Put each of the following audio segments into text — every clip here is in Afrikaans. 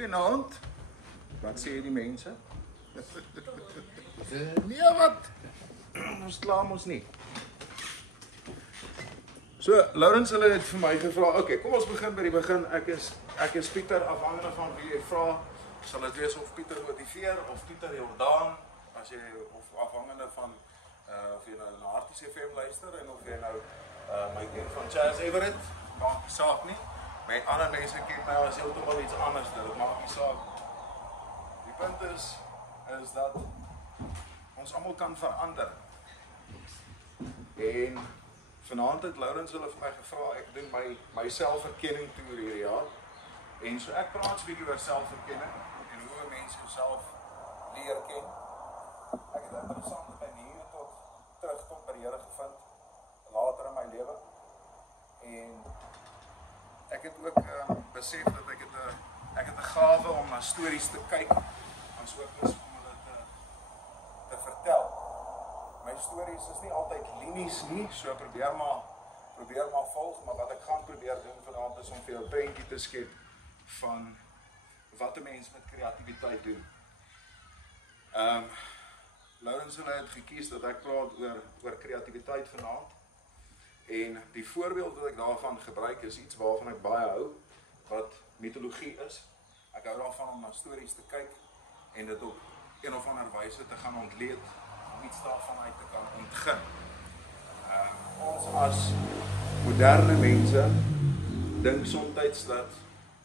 Goeienaand. Wat sê die mense? Nee, wat? Ons klaar ons nie. So, Laurens hulle het vir my gevra, okay, kom ons begin by die begin. Ek is Pieter, afhangende van wie jy vra, sal dit wees of Pieter Motiveer of Pieter Jordaan, as jy, of afhangende van of jy nou na Harties FM luister en of jy nou my ken van Chaz Everett, maak nie saak nie. My ander mense ken my as heeltemal iets anders, dit maak nie saak. Die punt is dat ons almal kan verander. En vanaand het Laurens hulle vir my gevra, ek doen my selfverkenning toer hierdie jaar. En so ek praat 'n bietjie oor selfverkenning en hoe mense jouself leer ken. Ek het 'n interessante manier terug tot by die Here gevind later in my lewe. En ek het ook besef dat ek het 'n gawe om na stories te kyk as ook om dit te vertel. My stories is nie altyd linies nie, so probeer maar volg, maar wat ek gaan probeer doen vanaand is om vir jou 'n prentjie te skep van wat 'n mens met kreatiwiteit doen. Laurens hulle het gekies dat ek praat oor kreatiwiteit vanaand. En die voorbeeld wat ek daarvan gebruik is iets waarvan ek baie hou, wat mitologie is. Ek hou daarvan om na stories te kyk en dit op een of ander wyse te gaan ontleed, om iets daarvan uit te kan ontgin. Ons as moderne mense dink soms dat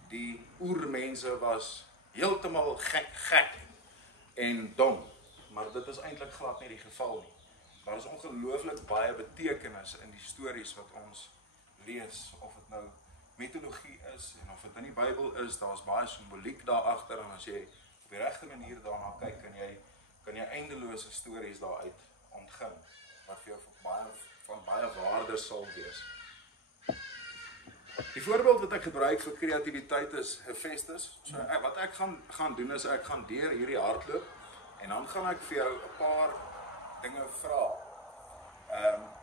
die oermense was heeltemal gek en dom, maar dit is eintlik glad nie die geval nie. Daar is ongelooflik baie betekenis in die stories wat ons lees, of dit nou mitologie is en of dit in die Bybel is, daar is baie simboliek daar agter, en as jy op die regte manier daarna kyk, kan jy eindelose stories daaruit ontgin, wat vir jou van baie waarde sal wees. Die voorbeeld wat ek gebruik vir kreatiwiteit is Hephaestus. So wat ek gaan doen is ek gaan deur hierdie hardloop en dan gaan ek vir jou 'n paar dinge vra.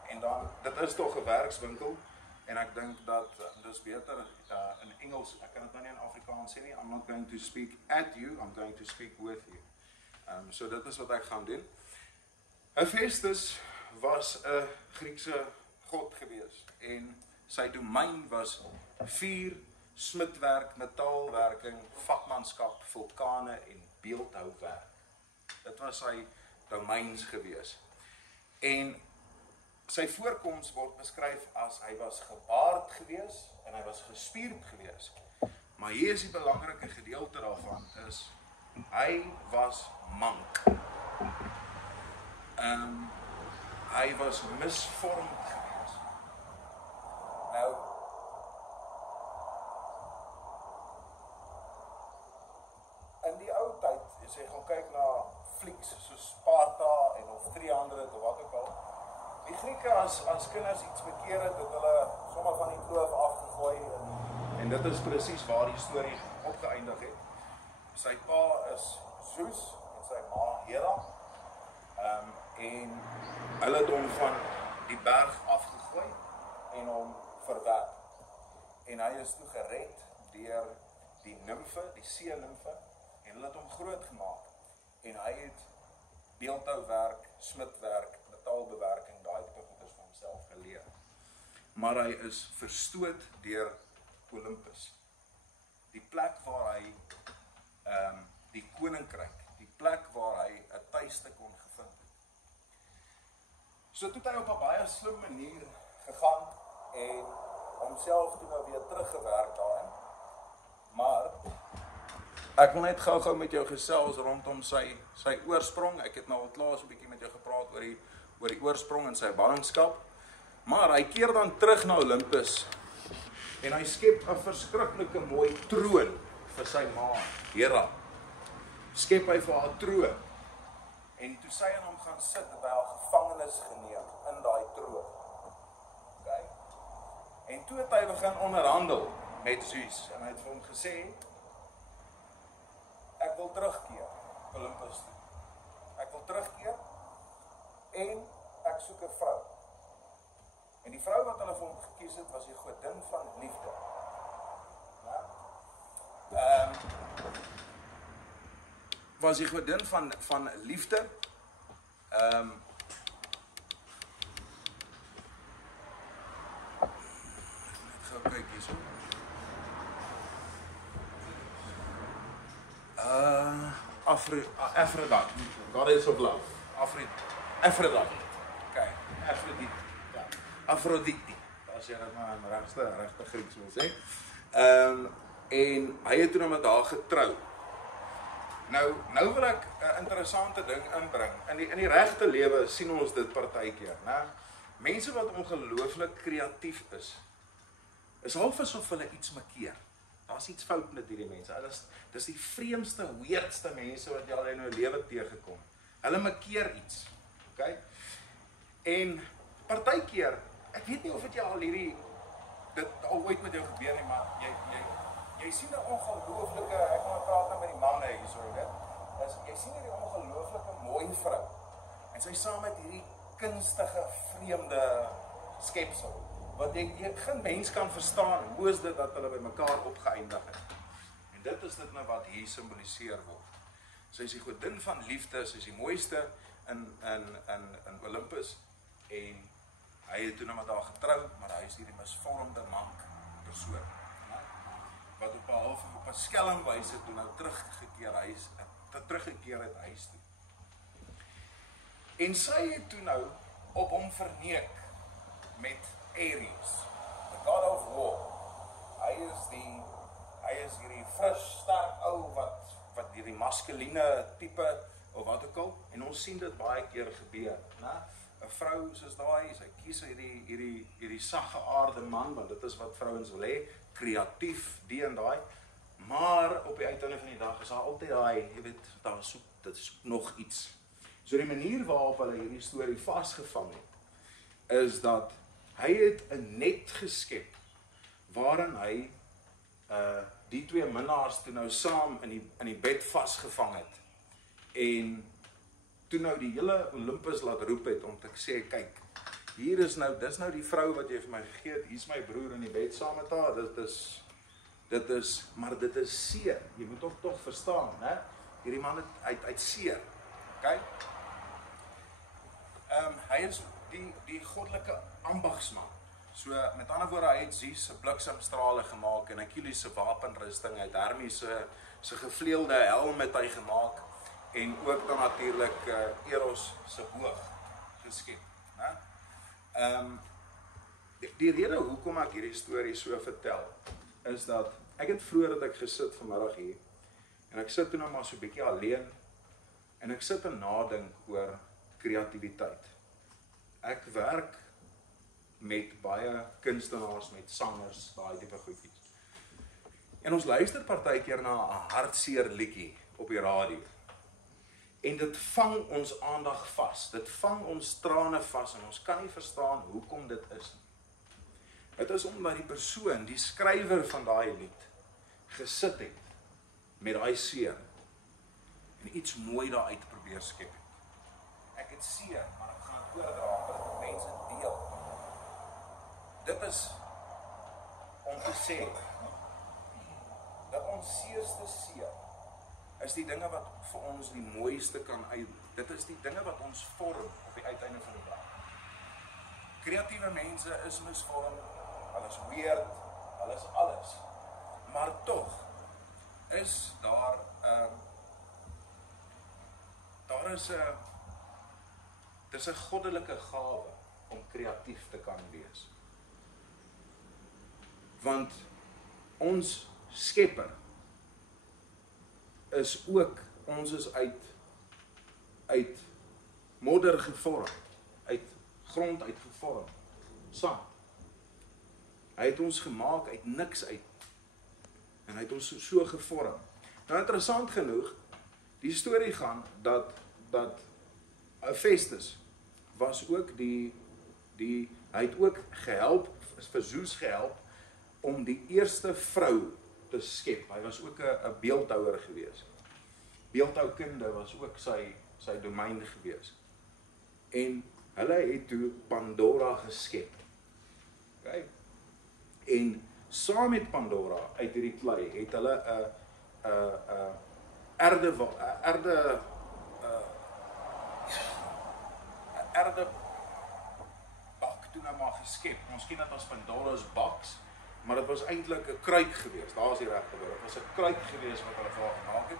En dan, dit is toch 'n werkswinkel en ek dink dat dis beter in Engels, ek kan dit nou nie in Afrikaans sê nie, I'm not going to speak at you, I'm going to speak with you. So dit is wat ek gaan doen. Hephaestus was 'n Griekse god gewees en sy domein was vuur, smidwerk, metaalwerking, vakmanskap, vulkane en beeldhouwerk. Dit was sy domeins gewees. En sy voorkoms word beskryf as hy was gebaard gewees en hy was gespierd gewees. Maar hier is die belangrike gedeelte daarvan is, hy was mank. Hy was misvormd gewees. Nou, in die ou tyd, as jy gaan kyk na flieks soos Sparta en of 300 of wat ook al, die Grieke as kinders iets bekeer het hulle sommer van die kloof afgegooi en dit is presies waar die storie opgeëindig het. Sy pa is Zeus en sy ma Hera, en hulle het hom van die berg afgegooi en hom verwerp. En hy is toe gered deur die nimfe, die see-nimfe, en hulle het hom groot gemaak. En hy het beeldhouwerk, smidwerk, metaalbewerking, daai tipe goeders van homself geleer. Maar hy is verstoot deur Olympus. Die plek waar hy die koninkryk, die plek waar hy 'n tuiste kon gevind het. So toe het hy op 'n baie slim manier gegaan en homself toe nou weer teruggewerk daarin. Maar ek wil net gou met jou gesels rondom sy oorsprong. Ek het nou al klaar so 'n bietjie met jou gepraat oor die oorsprong en sy ballingskap. Maar hy keer dan terug na Olympus en hy skep 'n verskriklike mooi troon vir sy ma, Hera. Skep hy vir haar troon. En toe sy aan hom gaan sit, het hy haar gevangenis geneem in daai troon. Okay. En toe het hy begin onderhandel met Zeus en hy het vir hom gesê, ek wil terugkeer Olympus toe. Ek wil terugkeer en ek soek 'n vrou. En die vrou wat hulle vir hom gekies het, was die godin van liefde. Ja? was die godin van liefde. Net gou kyk hierso. Aphrodite, goddess of love. Aphrodite. Okay, Aphrodite. Ja. Aphrodite. As jy dit maar in regte Grieks wil sê. En hy het toe met haar getrou. Nou wil ek 'n interessante ding inbring. In die regte lewe sien ons dit partykeer, né? Mense wat ongelooflik kreatief is half asof hulle iets makkeer. Daar's iets fout met hierdie mense. Dis die vreemdste, weirdste mense wat jy al in jou lewe teëgekom. Hulle makkeer iets. Okay? En partykeer, ek weet nie of dit dit al ooit met jou gebeur nie, maar jy sien 'n ongelooflike, ek gaan praat nou met die manne hierso, né? Jy sien hierdie ongelooflike mooi vrou. En sy saam met hierdie kunstige, vreemde skepsel. Wat jy geen mens kan verstaan, hoe is dit dat hulle by mekaar opgeëindig het. En dit is dit nou wat hier simboliseer word. Sy is die godin van liefde, sy is die mooiste in Olympus, en hy het toe nou met haar getrou, maar hy is hierdie misvormde mank persoon, wat op 'n skelmwyse toe nou teruggekeer het huis toe. En sy het toe nou op hom verneek met Ares, the god of war. Hy is hierdie fris, sterk ou wat hierdie maskuline tipe of wat ook al, en ons sien dit baie keer gebeur, né? 'n Vrou soos daai, sy kies hierdie sagge aarde man, want dit is wat vrouens wil hê, kreatief, die en daai, maar op die uiteinde van die dag is daar altyd daai, jy weet, dit soek nog iets. So die manier waarop hulle hierdie storie vasgevang het, is dat hy het 'n net geskep waarin hy die twee minnaars toe nou saam in die bed vasgevang het, en toe nou die hele Olympus laat roep het om te sê, kyk, dis nou die vrou wat jy vir my gegee het, hier's my broer in die bed saam met haar, maar dit is seer, jy moet ook tog verstaan, né? Hierdie man het seer, okay? Hy is die goddelike ambagsman. So met ander woorde, hy het Zeus se bliksemstrale gemaak en Achilles se wapenrusting, hy het Hermes se gevleelde helm het hy gemaak en ook dan natuurlik Eros se boog geskep, né? Die rede hoekom ek hierdie storie so vertel is dat ek het vroeër dat ek gesit vanmiddag hier en ek sit toe nou maar so 'n bietjie alleen en ek sit en nadink oor kreatiwiteit. Ek werk met baie kunstenaars, met sangers, daai tipe goedjies. En ons luister partykeer na 'n hartseer liedjie op die radio. En dit vang ons aandag vas. Dit vang ons trane vas en ons kan nie verstaan hoekom dit is nie. Dit is omdat die persoon, die skrywer van daai lied, gesit het met daai seer en iets mooi daaruit probeer skep het. Ek het seer, maar ek gaan dit oordra dat mense deel. Dit is om te sê dat ons seerste seer is die dinge wat vir ons die mooiste kan uit. Dit is die dinge wat ons vorm op die uiteinde van die dag. Kreatiewe mense is misvorm, hulle is weird, hulle is alles. Maar tog is daar dis 'n goddelike gawe om kreatief te kan wees. Want ons Skepper is ook, ons is uit modder gevorm, uit grond uit gevorm, saam. Hy het ons gemaak uit niks uit, en hy het ons so gevorm. Nou interessant genoeg, die storie gaan, dat Hephaestus was ook hy het ook gehelp, vir Zeus gehelp, om die eerste vrou te skep. Hy was ook 'n beeldhouer gewees. Beeldhoukunde was ook sy domein gewees. En hulle het toe Pandora geskep. Okay? En saam met Pandora uit hierdie klei het hulle erde bak toe nou maar geskep. Miskien het ons Pandora's box, maar dit was eintlik 'n kruik geweest. Daar is die regte woord. Dit was 'n kruik geweest wat hulle daar gemaak het.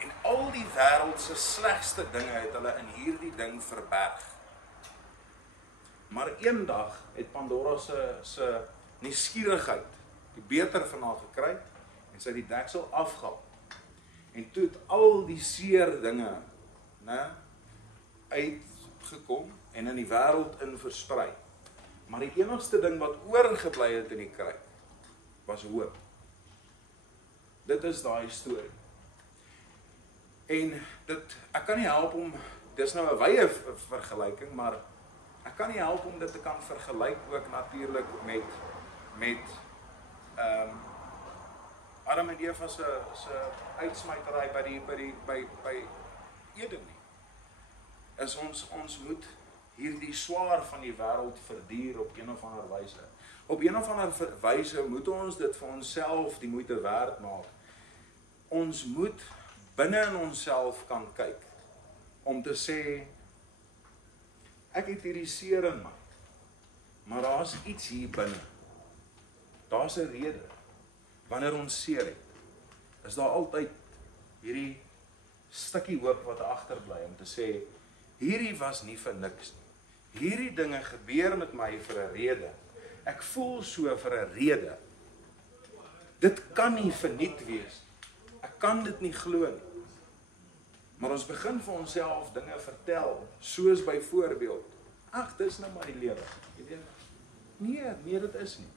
En al die wêreld se slegste dinge het hulle in hierdie ding verberg. Maar eendag het Pandora se nuuskierigheid die beter van haar gekry en sy het die deksel afgehaal. En toe het al die seer dinge, né, uitgekom en in die wêreld in versprei. Maar die enigste ding wat oorgebly het in die kruik was hoop. Dit is daai storie. En ek kan nie help om, dis nou 'n wye vergelyking, maar ek kan nie help om dit te kan vergelyk ook natuurlik met Adam en Eva se uitsmytery by Eden nie. Is ons moet hierdie swaar van die wêreld verduur op een of ander wyse. Op een of ander wyse moet ons dit vir onsself die moeite werd maak. Ons moet binne in onsself kan kyk om te sê, ek het hierdie seer in my, maar daar's iets hier binne. Daar's 'n rede. Wanneer ons seer het, is daar altyd hierdie stukkie hoop wat agterbly om te sê, hierdie was nie vir niks nie. Hierdie dinge gebeur met my vir 'n rede. Ek voel so vir 'n rede. Dit kan nie verniet wees. Ek kan dit nie glo nie. Maar ons begin vir onsself dinge vertel, soos byvoorbeeld, ag, dis nou maar die lewe. Jy weet, nee, dit is nie.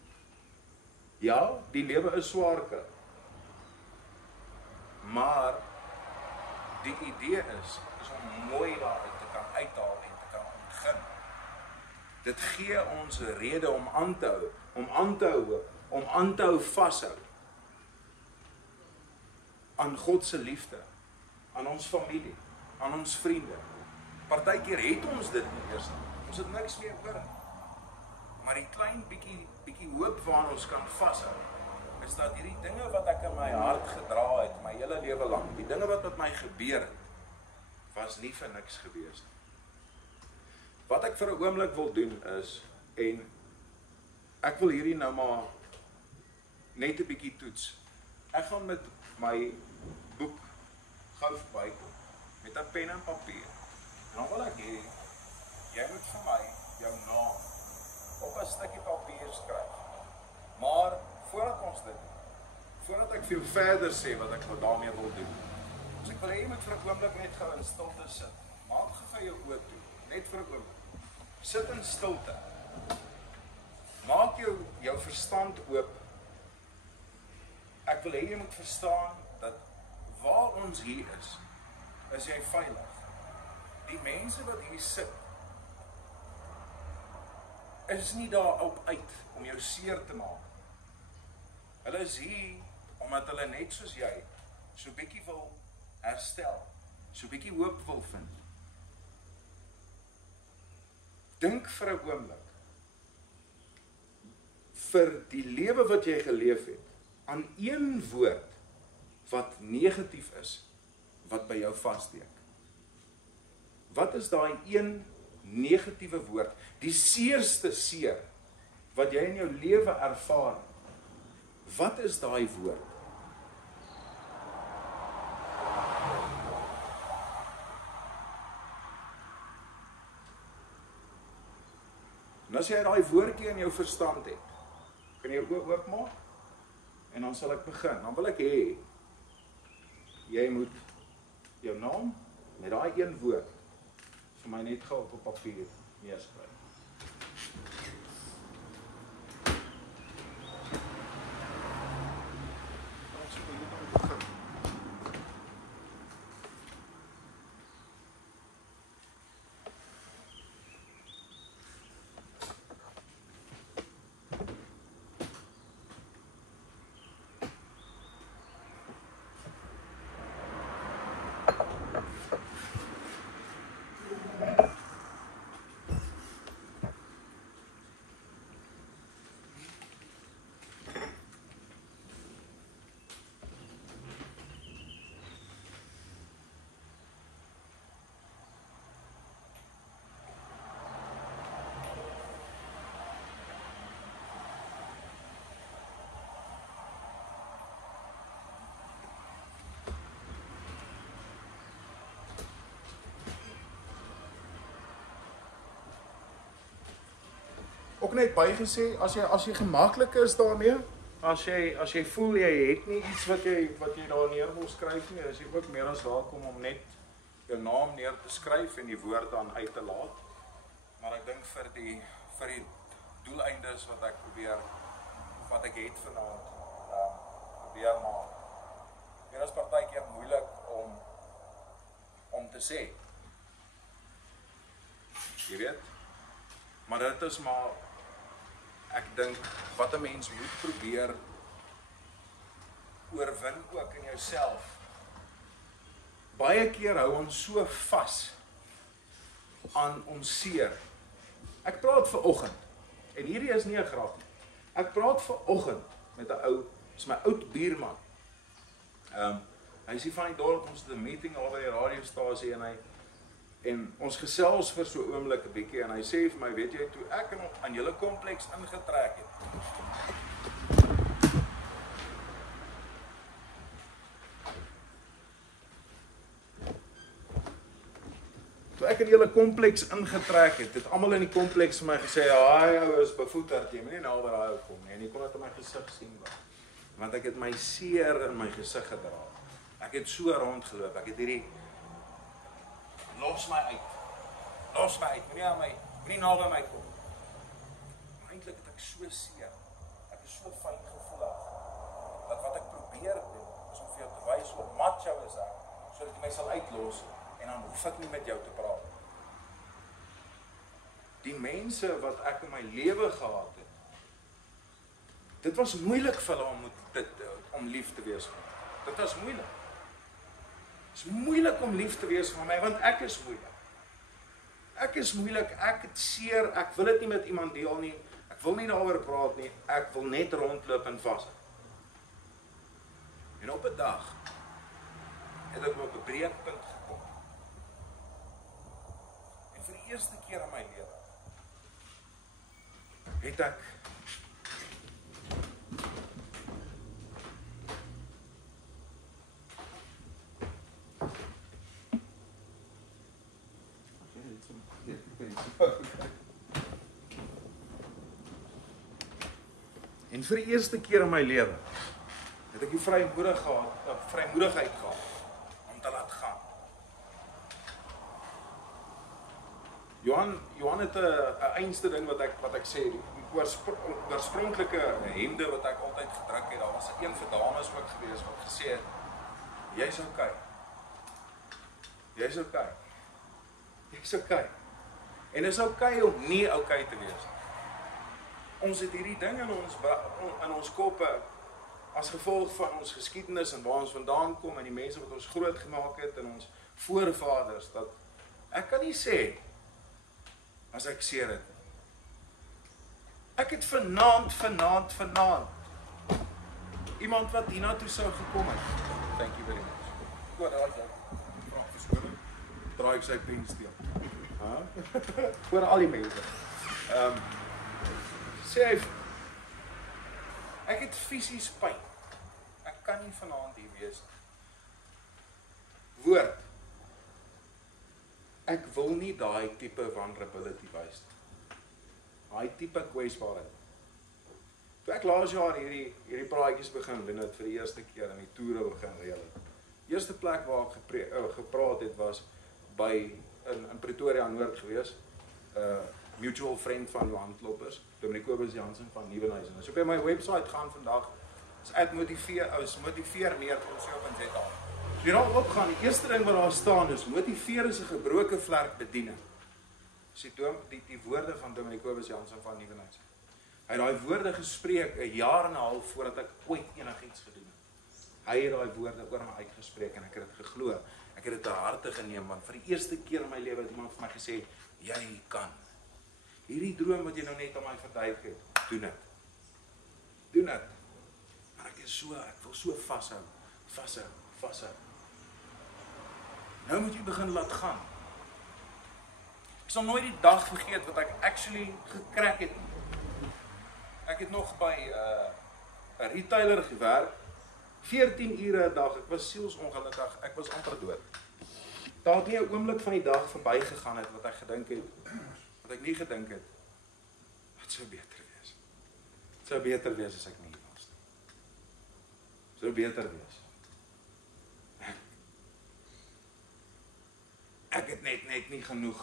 Ja, die lewe is swaarker. Maar die idee is om mooi daaruit te kan uithaal en te kan ontgin. Dit gee ons 'n rede om aan te hou, om aan te hou vashou aan God se liefde, aan ons familie, aan ons vriende. Partykeer het ons dit nie eers nie. Ons het niks meer oor nie. Maar die klein bietjie hoop waaraan ons kan vashou, is dat hierdie dinge wat ek in my hart gedra het, my hele lewe lank, die dinge wat met my gebeur het, was nie vir niks gewees nie. Wat ek vir 'n oomblik wil doen is, en ek wil hierdie nou maar net 'n bietjie toets. Ek gaan met my boek gou verbykom, met 'n pen en papier. En dan wil ek hê, jy moet vir my jou naam op 'n stukkie papier skryf. Maar voordat ek veel verder sê wat ek daarmee wil doen, dus ek wil hê jy moet vir 'n oomblik net gou in stilte sit. Maak gou jou oë toe, net vir 'n oomblik. Sit in stilte. Maak jou verstand oop. Ek wil hê jy moet verstaan dat waar ons hier is jy veilig. Die mense wat hier sit, is nie daarop uit om jou seer te maak. Hulle is hier omdat hulle net soos jy so bietjie wil herstel, so bietjie hoop wil vind. Dink vir 'n oomblik vir die lewe wat jy geleef het aan een woord wat negatief is, wat by jou vassteek. Wat is daai een negatiewe woord, die seerste seer wat jy in jou lewe ervaar? Wat is daai woord? En as jy daai woordjie in jou verstand het, kan jy jou oop maak? En dan sal ek begin. Dan wil ek hê jy moet jou naam met daai een woord vir my net gou op papier neerskryf. ook net bygesê, as jy gemaklik is daarmee, as jy voel jy het nie iets wat jy daar neer wil skryf nie, is jy ook meer as welkom om net jou naam neer te skryf en die woord dan uit te laat. Maar ek dink vir die doeleindes wat ek het vanaand, probeer maar. Dit is partykeer moeilik om te sê. Jy weet? Maar dit is maar, ek dink, wat 'n mens moet probeer oorwin ook in jouself. Baie keer hou ons so vas aan ons seer. Ek praat vanoggend, en hierdie is nie 'n grap nie. Ek praat vanoggend met 'n ou, is my oud buurman. Hy is hier van die dorp, ons het 'n meeting al by die radiostasie en ons gesels vir so 'n oomblik 'n bietjie en hy sê vir my, weet jy, toe ek aan julle kompleks ingetrek het. Toe ek in julle kompleks ingetrek het almal in die kompleks vir my gesê, "Haai ou is bevoeterd, jy moet nie naby daai ou kom nie." En jy kon dit in my gesig sien, want ek het my seer in my gesig gedra. Ek het so rondgeloop, ek het hierdie los my uit, moenie naby my kom. Eintlik het ek so seer, ek is so fyn gevoelig, dat wat ek probeer doen, is om vir jou te wys hoe macho is ek, sodat jy my sal uitlos, en dan hoef ek nie met jou te praat. Die mense wat ek in my lewe gehad het, dit was moeilik vir hulle om lief te wees van my. Dit was moeilik. Het is moeilik om lief te wees van my, want ek is moeilik. Ek is moeilik, ek het seer, ek wil dit nie met iemand deel nie, ek wil nie daaroor praat nie, ek wil net rondloop en vas. En op 'n dag het ek op 'n breekpunt gekom. En vir die eerste keer in my lewe het ek En vir die eerste keer in my lewe het ek die vrymoedigheid gehad om te laat gaan. Johan het 'n einste ding wat ek sê, die oorspronklike hemde wat ek altyd gedruk het, daar was 'n vir dames ook gewees wat gesê het, jy's okay. Jy's okay. Jy's okay. En is okay om nie okay te wees. Ons het hierdie ding in ons koppe as gevolg van ons geskiedenis en waar ons vandaan kom en die mense wat ons groot gemaak het en ons voorvaders, dat ek kan nie sê as ek seer het. Ek het vanaand iemand wat hiernatoe sou gekom het. Thank you very much. Goed, daar was ek. Vraag verskoning. Draai ek sy pen steel. Voor al die mense. Sê hy, ek het fisies pyn. Ek kan nie vanaand hier wees nie. Woord. Ek wil nie daai tipe vulnerability wys nie. Daai tipe kwesbaarheid. Toe ek laas jaar hierdie praatjies begin doen het vir die eerste keer en die toere begin reël het. Eerste plek waar ek gepraat het was by in Pretoria Noord gewees. Mutual friend van landloopers, Dominic Jansen van Nieuwenhuizen. As jy op my website gaan vandag, is motiveer meer.co.za. Die raad opgaan, die eerste ding wat daar staan is, motiveer is 'n gebroke vlerk bediening. Dis die woorde van Dominic Jansen van Nieuwenhuizen. Hy het daai woorde gespreek 'n jaar en 'n half voordat ek ooit enigiets gedoen het. Hy het daai woorde oor my uitgespreek en ek het dit geglo. Ek het dit te harte geneem, want vir die eerste keer in my lewe het iemand vir my gesê, jy kan. Hierdie droom wat jy nou net aan my verduidelik het, doen dit. Doen dit. Maar ek wil so vashou. Nou moet jy begin laat gaan. Ek sal nooit die dag vergeet wat ek actually gekrek het. Ek het nog by 'n retailer gewerk, 14 ure 'n dag, ek was sielsongelukkig, ek was amper dood. Daar het nie 'n oomblik van die dag verbygegaan het wat ek nie gedink het, Het sou beter wees. Het sou beter wees as ek nie hier was nie. Het sou beter wees. Ek het net nie genoeg.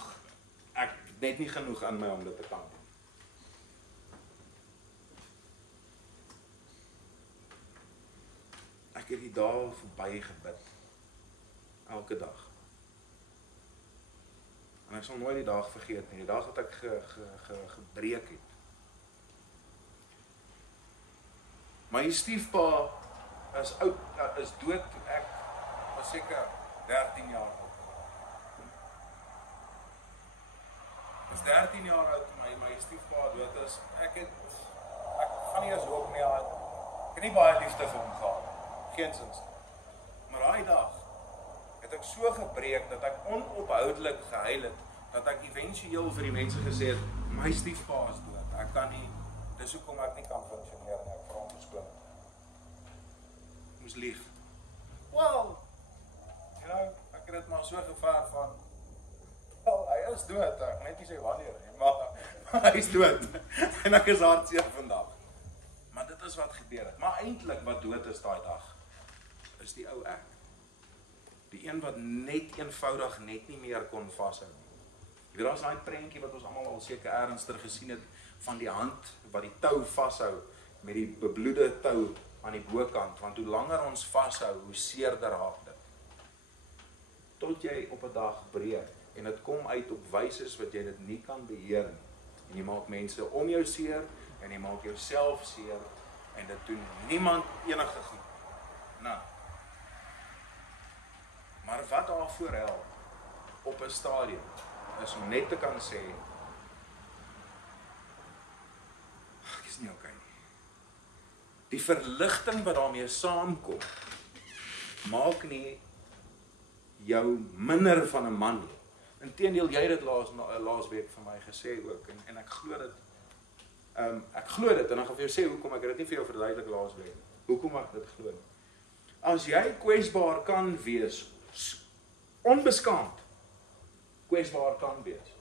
Ek het net nie genoeg aan my om dit te kan doen. Ek het die dae verby gebid. Elke dag. En ek sal nooit die dag vergeet nie. Die dag wat ek gebreek het. My stiefpa is oud, is dood toe ek was seker 13 jaar oud. Is 13 jaar oud toe my stiefpa dood is. Ek gaan nie eens hoop nie, ek het nie baie liefde vir hom gehad. Geensins. Maar daai dag het ek so gebreek dat ek onophoudelik gehuil het, dat ek eventueel vir die mense gesê het, my stiefpa is dood. Ek kan nie, dis hoekom ek nie kan funksioneer nie, ek vir hom verskoon. Moes lieg. Wel, ek het dit maar so gevaar van, wel, hy is dood, ek net nie sê wanneer nie, maar hy is dood. En ek is hartseer vandag. Maar dit is wat gebeur het. Maar eintlik wat dood is daai dag, is die ou ek. Die een wat net eenvoudig net nie meer kon vashou nie. Jy weet, daar is daai prentjie wat ons almal al seker ernstig gesien het, van die hand wat die tou vashou, met die bebloede tou aan die bokant, want hoe langer ons vashou, hoe seerder raak dit. Tot jy op 'n dag breek, en dit kom uit op wyses wat jy dit nie kan beheer nie. En jy maak mense om jou seer, en jy maak jouself seer, en dit doen niemand enige goed. Nou, maar wat daarvoor help op 'n stadium is om net te kan sê, ek is nie okay nie. Die verligting wat daarmee saamkom, maak nie jou minder van 'n man nie. Inteendeel, jy het dit laas week vir my gesê ook, en ek glo dit. Ek glo dit, en dan gaan vir jou sê hoekom, ek het dit nie vir jou verduidelik laas week. Hoekom ek dit glo nie. As jy kwesbaar kan wees, onbeskaamd kwesbaar kan wees,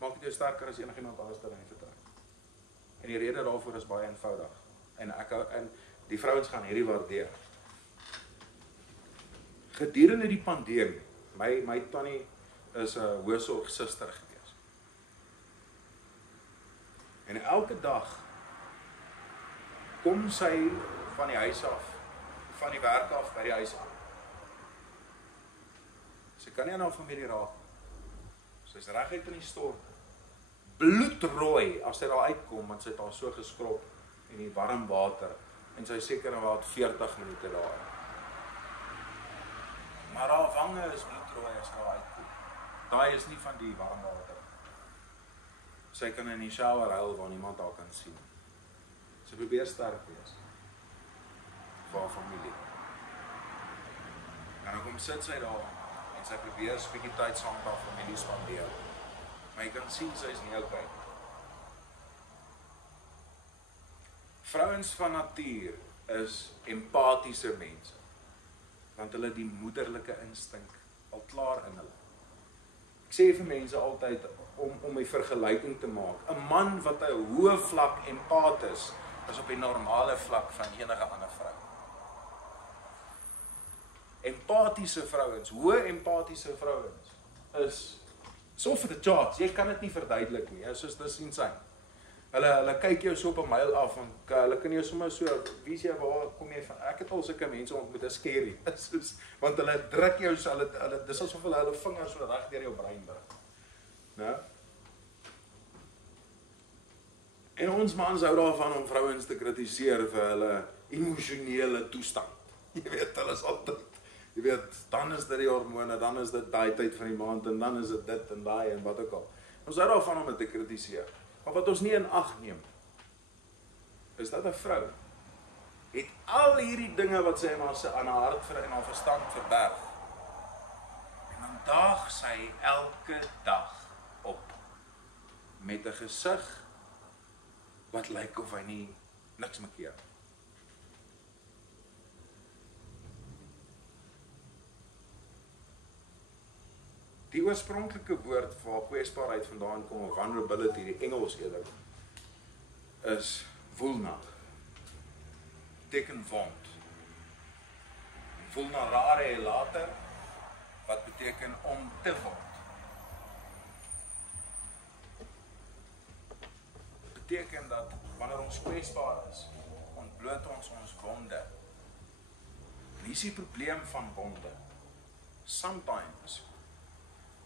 maak dit jou sterker as enigiemand anders ter in die vertrek. En die rede daarvoor is baie eenvoudig. En die vrouens gaan hierdie waardeer. Gedurende die pandemie, my tannie is 'n hoësorgsuster gewees. En elke dag kom sy van die huis af, van die werk af by die huis aan. Sy kan nie aan haar familie raak. Sy is reguit in die stort. Bloedrooi as sy daar uitkom, want sy het haar so geskrob in die warm water. En sy is seker nou wat 40 minute daar. Maar haar wange is bloedrooi as sy daar uitkom. Daai is nie van die warm water. Sy kan in die shower huil waar niemand haar kan sien. Sy probeer sterk wees vir haar familie. En dan kom sit sy daar en sy probeer 'n bietjie tyd saam met haar familie spandeer. Maar jy kan sien sy is nie okay. Vrouens van natuur is empatiese mense, want hulle die moederlike instink al klaar in hulle. Ek sê vir mense altyd om die vergelyking te maak. 'n Man wat 'n hoë vlak empaat is op die normale vlak van enige ander vrou. Empatiese vrouens, hoë empatiese vrouens is so off the charts. Jy kan dit nie verduidelik nie. Soos dis insane. Hulle kyk jou so op 'n myl af en hulle kan jou sommer so, wie is jy, waar kom jy van? Ek het al sulke mense ontmoet, is scary. Want hulle druk jou so, dis asof hulle vingers so reg deur jou brein druk. Nou? En ons mans hou daarvan om vrouens te kritiseer vir hulle emosionele toestand. Jy weet, hulle is altyd, jy weet, dan is dit die hormone, dan is dit daai tyd van die maand, en dan is dit en daai en wat ook al. Ons hou daarvan om dit te kritiseer. Maar wat ons nie in ag neem, is dat 'n vrou het al hierdie dinge wat sy aan haar hart en haar verstand verberg. En dan daag sy elke dag op met 'n gesig wat lyk of hy nie niks maak. Die oorspronklike woord waar kwesbaarheid vandaan kom, of vulnerability, die Engels eerder, is vulna. Beteken wond. Vulnerare later, wat beteken om te wond. Beteken dat wanneer ons kwesbaar is, ontbloot ons wonde. En hier is die probleem van wonde. Sometimes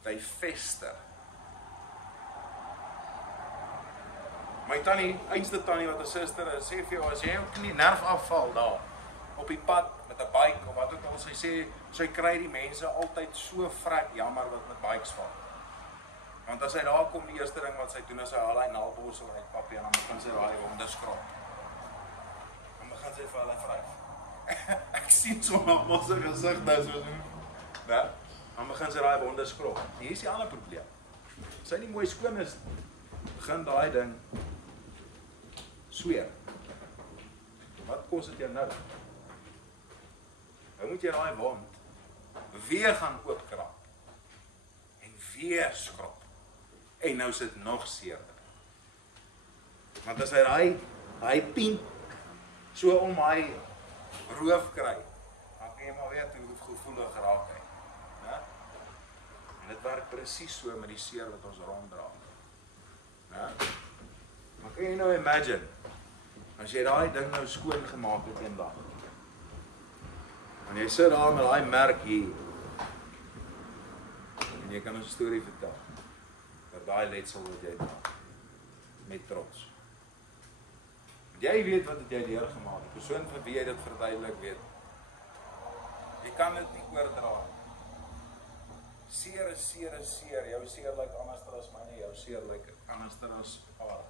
they fester. My tannie, einste tannie wat 'n suster is, sê vir jou, as jy jou knie nerf afval daar, op die pad, met 'n bike, of wat ook al, sy sê, sy kry die mense altyd so vrek jammer wat met bikes val. Want as hy daar kom, die eerste ding wat sy doen, is hy haal hy naalborsel uit papie, en dan begin sy daai wonde skrap. Dan begin sy vir hulle vryf. Ek sien so nog sy gesig nou so, né? Dan begin sy daai wonde skrap. Hier is die ander probleem. As hy nie mooi skoon is, begin daai ding sweer. Wat kos dit jou nou? Nou moet jy daai wond weer gaan oopkrap en weer skrap. En nou is dit nog seerder. Want as hy daai pink so om hy roof kry, dan kan jy maar weet hoe gevoelig raak hy. Né? En dit werk presies so met die seer wat ons ronddra. Né? Maar kan jy nou imagine, as jy daai ding nou skoon gemaak het eendag, en jy sit daar met daai merk hier, en jy kan 'n storie vertel, dat daai letsel wat jy maak, met trots. Jy weet wat het jy deurgemaak, die persoon vir wie jy dit verduidelik weet. Jy kan dit nie oordra. Seer is seer is seer, jou seer lyk anders as myne, jou seer lyk anders as haar.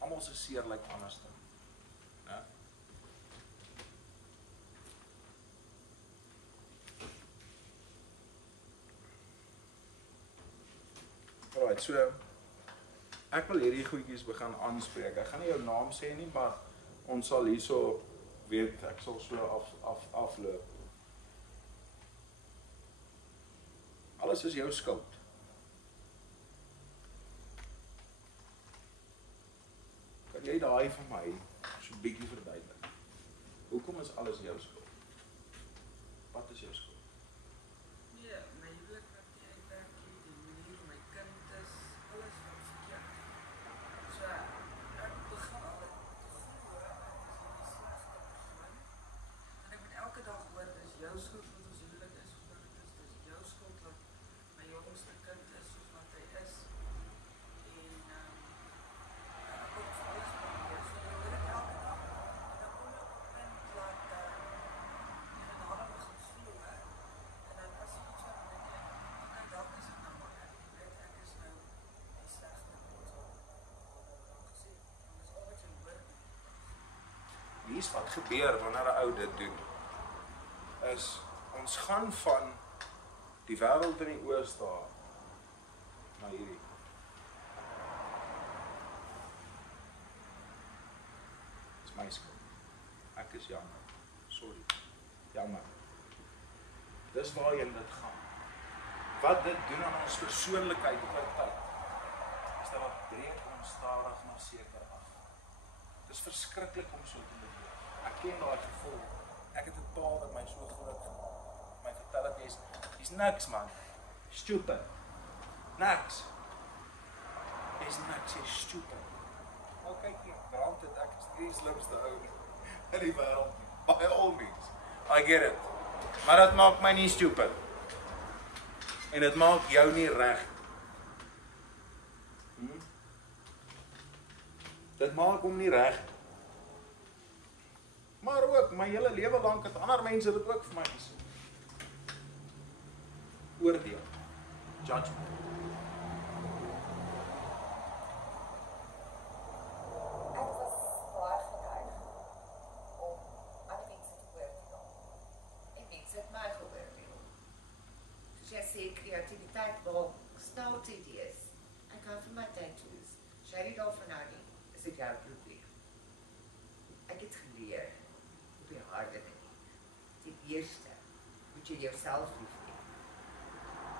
Almal se seer lyk anders. Né? Alright, so ek wil hierdie goedjies begin aanspreek. Ek gaan nie jou naam sê nie, maar ons sal hierso weet, ek sal so afloop. Alles is jou skuld. Kan jy daai vir my so 'n bietjie verduidelik? Hoekom is alles jou skuld? Wat is jou skuld? Nee, my huwelik wat nie uitwerk nie, die manier hoe my kind is, alles wat verkeerd. So, ek begin al te glo, ek is hierdie slegte persoon. En ek moet elke dag hoor, dis jou skuld wat ons huwelik is, soos wat het is, dis jou skuld wat my jongste kind is, soos wat hy is. En, ek kom vir alles probeer, so ek hoor dit elke dag. En dan kom ek op 'n punt dat, jy dan daar begin voel, hè. En dan as jy iets van dink, okay, dalk is dit nou maar ek is nou die slegste mens wat gesê, want dis al wat jy hoor. Hier's wat gebeur wanneer 'n ou dit doen. Is ons gaan van die wêreld in die oë staar na hierdie. Dis my skuld. Ek is jammer. Sorry. Jammer. Dis waarheen dit gaan. Wat dit doen aan ons persoonlikheid op 'n tyd, is dat wat breek ons stadig maar seker af. Dis verskriklik om so te doen. Ek ken daai gevoel. Ek het 'n pa wat my so groot gemaak. My vertel dat jy's niks man. Stupid. Niks. Jy's niks, jy's stupid. Nou kyk jy, granted ek is die slimste ou in die wêreld. By all means. I get it. Maar dit maak my nie stupid. En dit maak jou nie reg. Dit maak hom nie reg. Maar ook, my hele lewe lank het ander mense dit ook vir my gesê. Oordeel. Judgment. Ek was baie geneig om ander mense te oordeel. En mense het my geoordeel. Soos jy sê, kreatiwiteit, wel, stout idees. Ek hou van my tattoos. As jy nie daarvan hou nie, is dit jou probleem. Ek het geleer op die harde manier. Ten eerste moet jy jouself lief hê.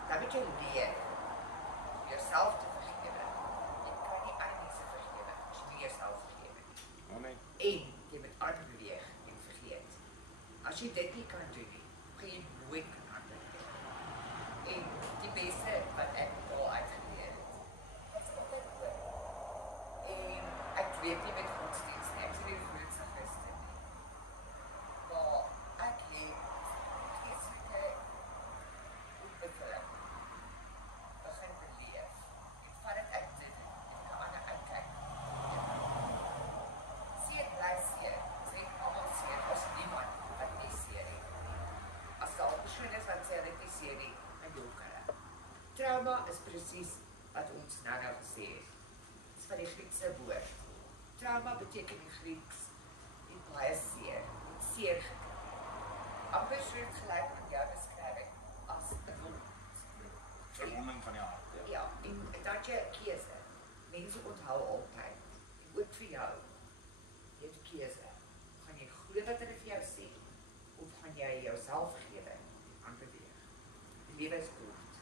Dan moet jy leer om jouself te vergewe. Jy kan nie ander mense vergewe as jy nie jouself vergewe nie. Amen. En jy moet aanbeweeg en vergeet. As jy dit nie kan doen nie, gaan jy nooit kan aanbeweeg. En die beste wat ek al uitgeleer het, is altyd oor. En ek weet nie met godsdienst nie, ek is nie die grootste Christen nie. Maar ek het geestelike ontwikkeling begin beleef. En vandat ek dit en ek ander uitkyk, seer bly seer, sê ek allemaal seer, as niemand wat nie seer het. As daar 'n persoon is wat sê hulle het nie seer nie, dan jok hulle. Trauma is presies wat ons nou gesê het. Dit is van die Griekse woord. Trauma beteken in Grieks die baie seer, het seer gekry. Amper soortgelyk aan jou beskrywing as 'n wond. Verwonding van die hart. Ja, en dat jy 'n keuse. Mense onthou altyd. En ook vir jou. Jy het 'n keuse. Gaan jy glo wat hulle vir jou sê? Of gaan jy jouself vergewe en aanbeweeg? Die lewe is kort.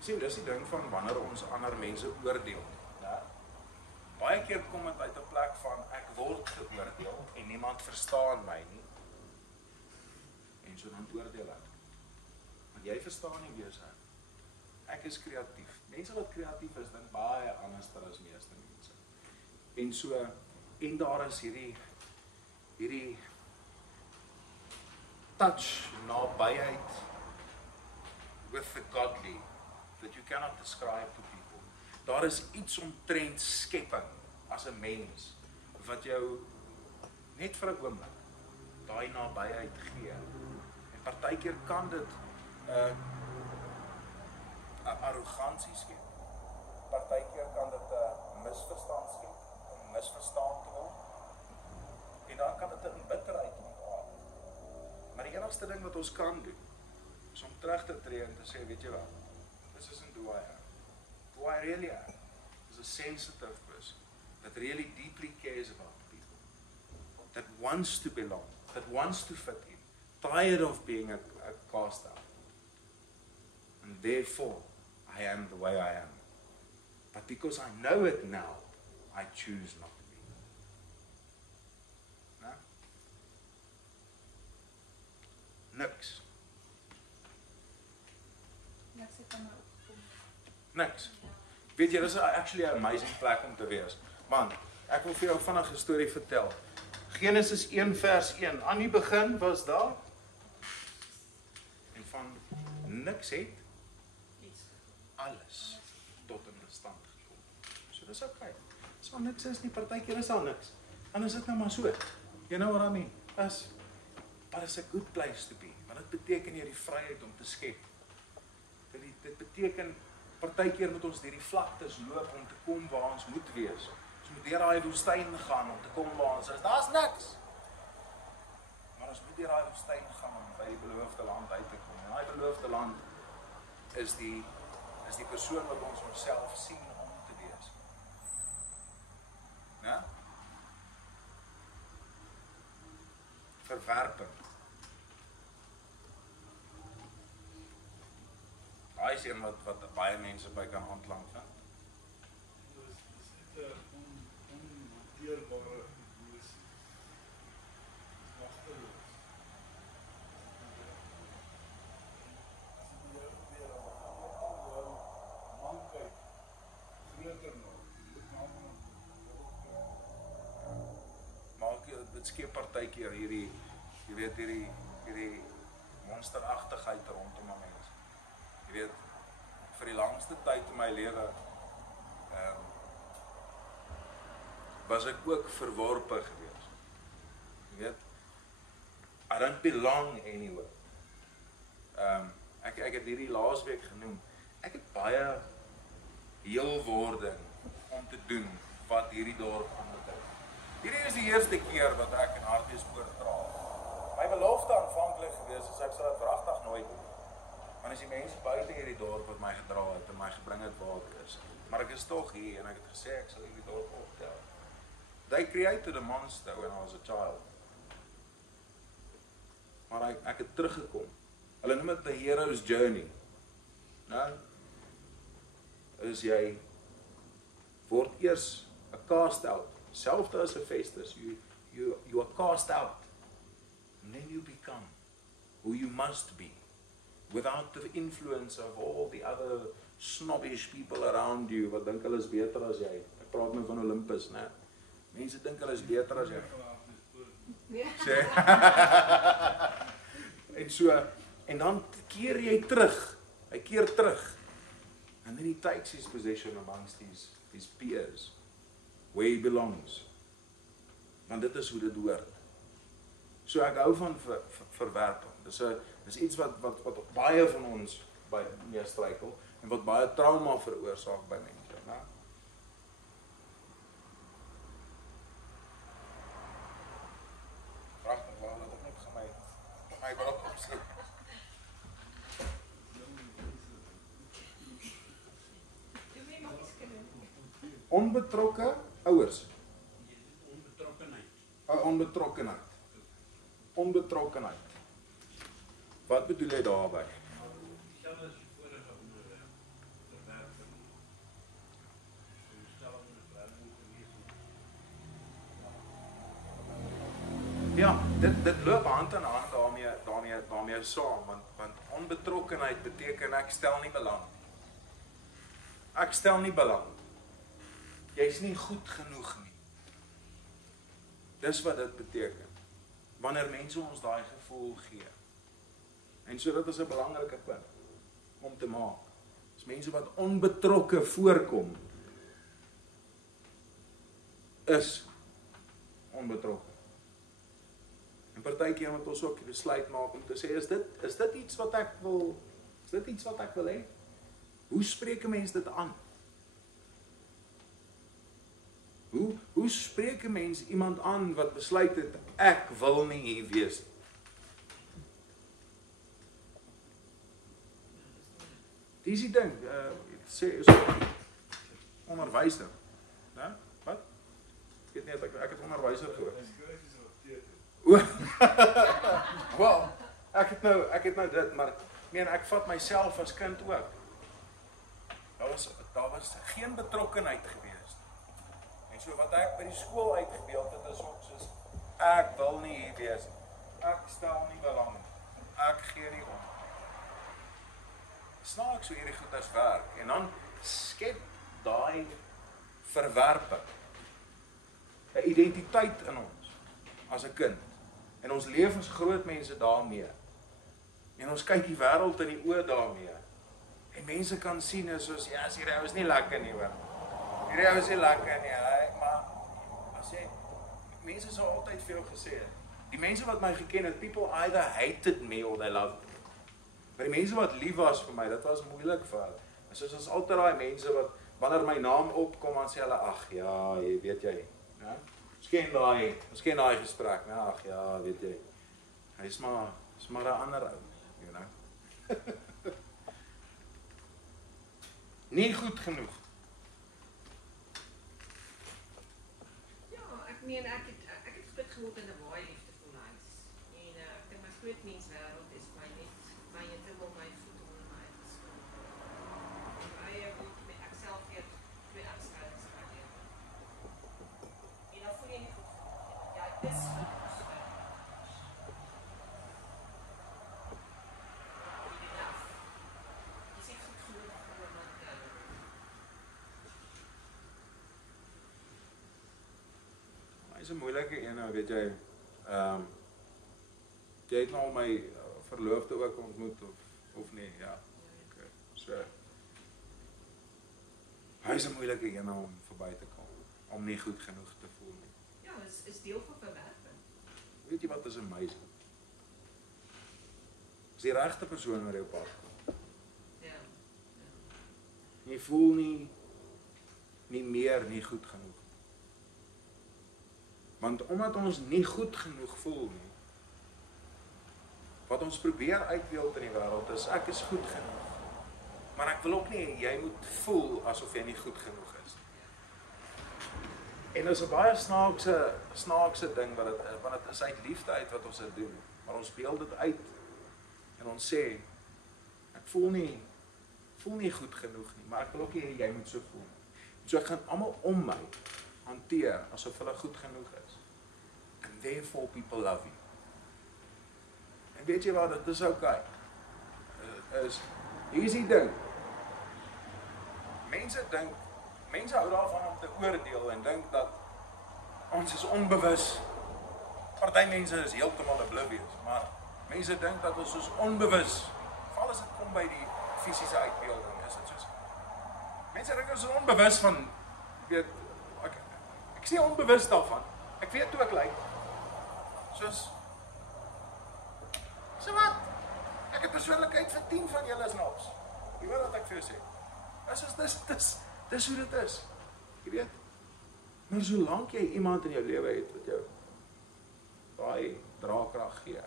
Sien, dis die ding van wanneer ons ander mense oordeel. Ja? Baie keer kom dit uit 'n plek van ek word geoordeel en niemand verstaan my nie. En so dan oordeel ek. Want jy verstaan nie wese. Ek is kreatief. Mense wat kreatief is, dink baie anders as meeste mense. En so, en daar is hierdie touch, nabyheid with the godly that you cannot describe to people. Daar is iets omtrent skepping as 'n mens wat jou net vir 'n oomblik daai nabyheid gee. En partykeer kan dit 'n arrogansie skep. Partykeer kan dit 'n misverstand skep, 'n misverstaan te word. En dan kan dit 'n bitterheid ontaard. Maar die enigste ding wat ons kan doen is om terug te tree en te sê, weet jy wat? This isn't who I am. Who I really am is a sensitive person that really deeply cares about people, that wants to belong, that wants to fit in, tired of being a cast out. And therefore, I am the way I am. But because I know it now, I choose not to be. No? Niks. Niks. Weet jy, dis actually 'n amazing plek om te wees. Man, ek wil vir jou vinnig 'n storie vertel. Genesis 1 vers 1. Aan die begin was daar en van niks het alles tot 'n stand gekom. So dis okay. As al niks is nie, partykeer is al niks. Dan is dit nou maar so. You know what I mean? But it's a good place to be. Want dit beteken jy die vryheid om te skep. Dit beteken partykeer moet ons deur die vlaktes loop om te kom waar ons moet wees. Ons moet deur daai woestyn gaan om te kom waar ons is. Daar's niks. Maar ons moet deur daai woestyn gaan om by die beloofde land uit te kom. En daai beloofde land is die persoon wat ons onsself sien om te wees. Ja? Verwerping. Daai is een wat baie mense by kan aanklank vind. Dis net 'n onhanteerbare emosie. Magteloos. As jy weer al man kyk, groter nog. Maak dit skep partykeer hierdie monsteragtigheid rondom 'n mens. Jy weet, vir die langste tyd in my lewe was ek ook verworpe gewees. Jy weet, I don't belong anywhere. Ek het hierdie laasweek genoem. Ek het baie heelwording om te doen wat hierdie dorp aanbetref. Hierdie is die eerste keer wat ek in Hartbeespoort dra. My belofte aanvanklik gewees is ek sal dit wragtig nooit doen. Want as die mense buite hierdie dorp wat my gedra het en my gebring het waar ek is. Maar ek is tog hier en ek het gesê ek sal hierdie dorp optel. They created a monster when I was a child. Maar ek het teruggekom. Hulle noem dit the hero's journey. Nou, is jy word eers 'n cast out, Selfde as Hephaestus, you are cast out. And then you become who you must be, without the influence of all the other snobbish people around you, wat dink hulle is beter as jy. Ek praat nou van Olympus, né? Mense dink hulle is beter as jy. Sê. En so, en dan keer jy terug. Hy keer terug. And then he takes his possession amongst his peers, where he belongs. Want dit is hoe dit hoort. So ek hou van verwerping. Dis iets wat baie van ons mee struikel en wat baie trauma veroorsaak by mense, né? Pragtig, waarom het ek net vir my wil opsluit. Onbetrokke ouers. Onbetrokkenheid. Onbetrokkenheid. Wat bedoel jy daarby? Ja, dit loop hand in hand daarmee saam, want onbetrokkenheid beteken ek stel nie belang. Ek stel nie belang. Jy's nie goed genoeg nie. Dis wat dit beteken. Wanneer mense ons daai gevoel gee. En so dit is 'n belangrike punt om te maak. Dis mense wat onbetrokke voorkom is onbetrokke. En partykeer moet ons ook besluit maak om te sê, is dit iets wat ek wil hê? Hoe spreek 'n mens dit aan? Hoe spreek 'n mens iemand aan wat besluit het, ek wil nie hier wees? Dis die ding, sê is onderwyser, né? Wat? Ek weet nie, ek het onderwyser gehoor. Wel, ek het nou dit, maar ek vat myself as kind ook. Daar was geen betrokkenheid gewees. En so wat ek by die skool uitgebeeld het, is ook soos, ek wil nie hier wees. Ek stel nie belang. Ek gee nie om. Snaaks hoe hierdie goeders werk. En dan skep daai verwerping 'n identiteit in ons as 'n kind. En ons leef as groot mense daarmee. En ons kyk die wêreld in die oë daarmee. En mense kan sien is soos, ja, hierdie ou is nie lekker nie, hoor. Hierdie ou is nie lekker nie, maar as jy, mense sal altyd vir jou gesê, die mense wat my geken het, people either hated me or they loved me. Maar die mense wat lief was vir my, dit was moeilik vir hulle. En soos ons altyd daai mense wat, wanneer my naam opkom, dan sê hulle, ag ja, weet jy, ja? Ons ken daai gesprek, né? Ag ja, weet jy. Hy's maar 'n ander ou, you know. Nie goed genoeg. Ja, ek meen ek het groot geword in 'n baie liefdevolle huis. En ek dink my groot menswêreld is my te wil my voet onder my geskoon. Ek moet ek self weer twee aanskuifings gehad. En dan voel jy nie goed genoeg. Ja, dis goed. Is 'n moeilike een, weet jy. Jy het nou my verloofde ook ontmoet of nie, ja. Okay. So. Hy is 'n moeilike een om verby te kom, om nie goed genoeg te voel nie. Ja, is deel van verwerping. Weet jy wat is amazing? As die regte persoon oor jou pad kom. Ja. Jy voel nie meer nie goed genoeg. Want omdat ons nie goed genoeg voel nie, wat ons probeer uitbeeld in die wêreld is, ek is goed genoeg. Maar ek wil ook nie, jy moet voel asof jy nie goed genoeg is. En dit is 'n baie snaakse ding, want dit is uit liefde uit wat ons dit doen. Maar ons beeld dit uit, en ons sê, ek voel nie goed genoeg nie, maar ek wil ook nie, jy moet so voel. So ek gaan almal om my, hanteer asof hulle goed genoeg is. And therefore people love you. En weet jy wat, dit is okay. Hier is die ding. Mense hou daarvan om te oordeel en dink dat ons is onbewus. Party mense is heeltemal oblivious, maar mense dink dat ons is onbewus. Veral as dit kom by die fisiese uitbeelding, is dit soos. Mense dink ons is onbewus van, weet, ek is nie onbewus daarvan. Ek weet hoe ek lyk. So wat? Ek het persoonlikheid vir 10 van julle snaps. Jy weet wat ek vir jou sê. Dis hoe dit is. Jy weet. Maar solank jy iemand in jou lewe het wat jou daai draagkrag gee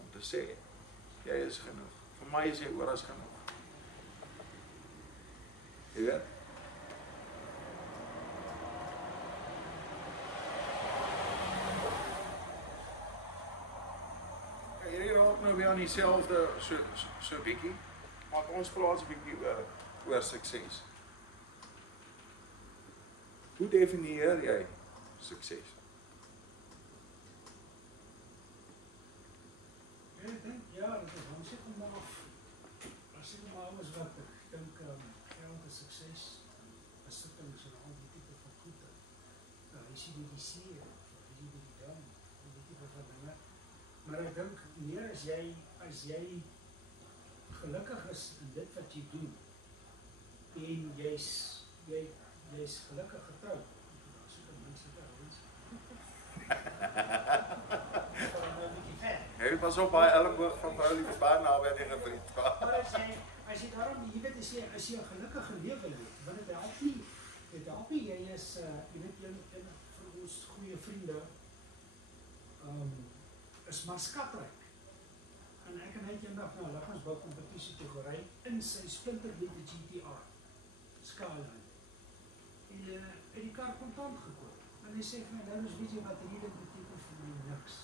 om te sê, jy is genoeg. Vir my is jy oor as genoeg. Jy weet. Hierdie raak nou weer aan dieselfde so bietjie, maar ons praat 'n bietjie oor sukses. Hoe definieer jy sukses? Ek dink ja, dit hang seker maar af. As ek maar alles wat ek dink geld is sukses, besittings en al die tipe van goede. Jy sien die seer, jy sien die dam, die tipe van dinge. Maar ek dink meer as jy gelukkig is in dit wat jy doen en jy's gelukkig getroud. So kan mense dit Jy pas op baie elleboog van vrou lief baie naby aan die gebied. Maar as jy daarom, jy weet, as jy 'n gelukkige lewe leef, want dit help nie, jy is, jy weet, een van ons goeie vriende, is maar skatryk. En ek en hy het eendag na 'n liggaamsboukompetisie toe gery in sy splinternuwe GTR Skyline. En het die kar kontant gekoop. En hy sê vir my, nou weet jy wat hierdie beteken vir my niks.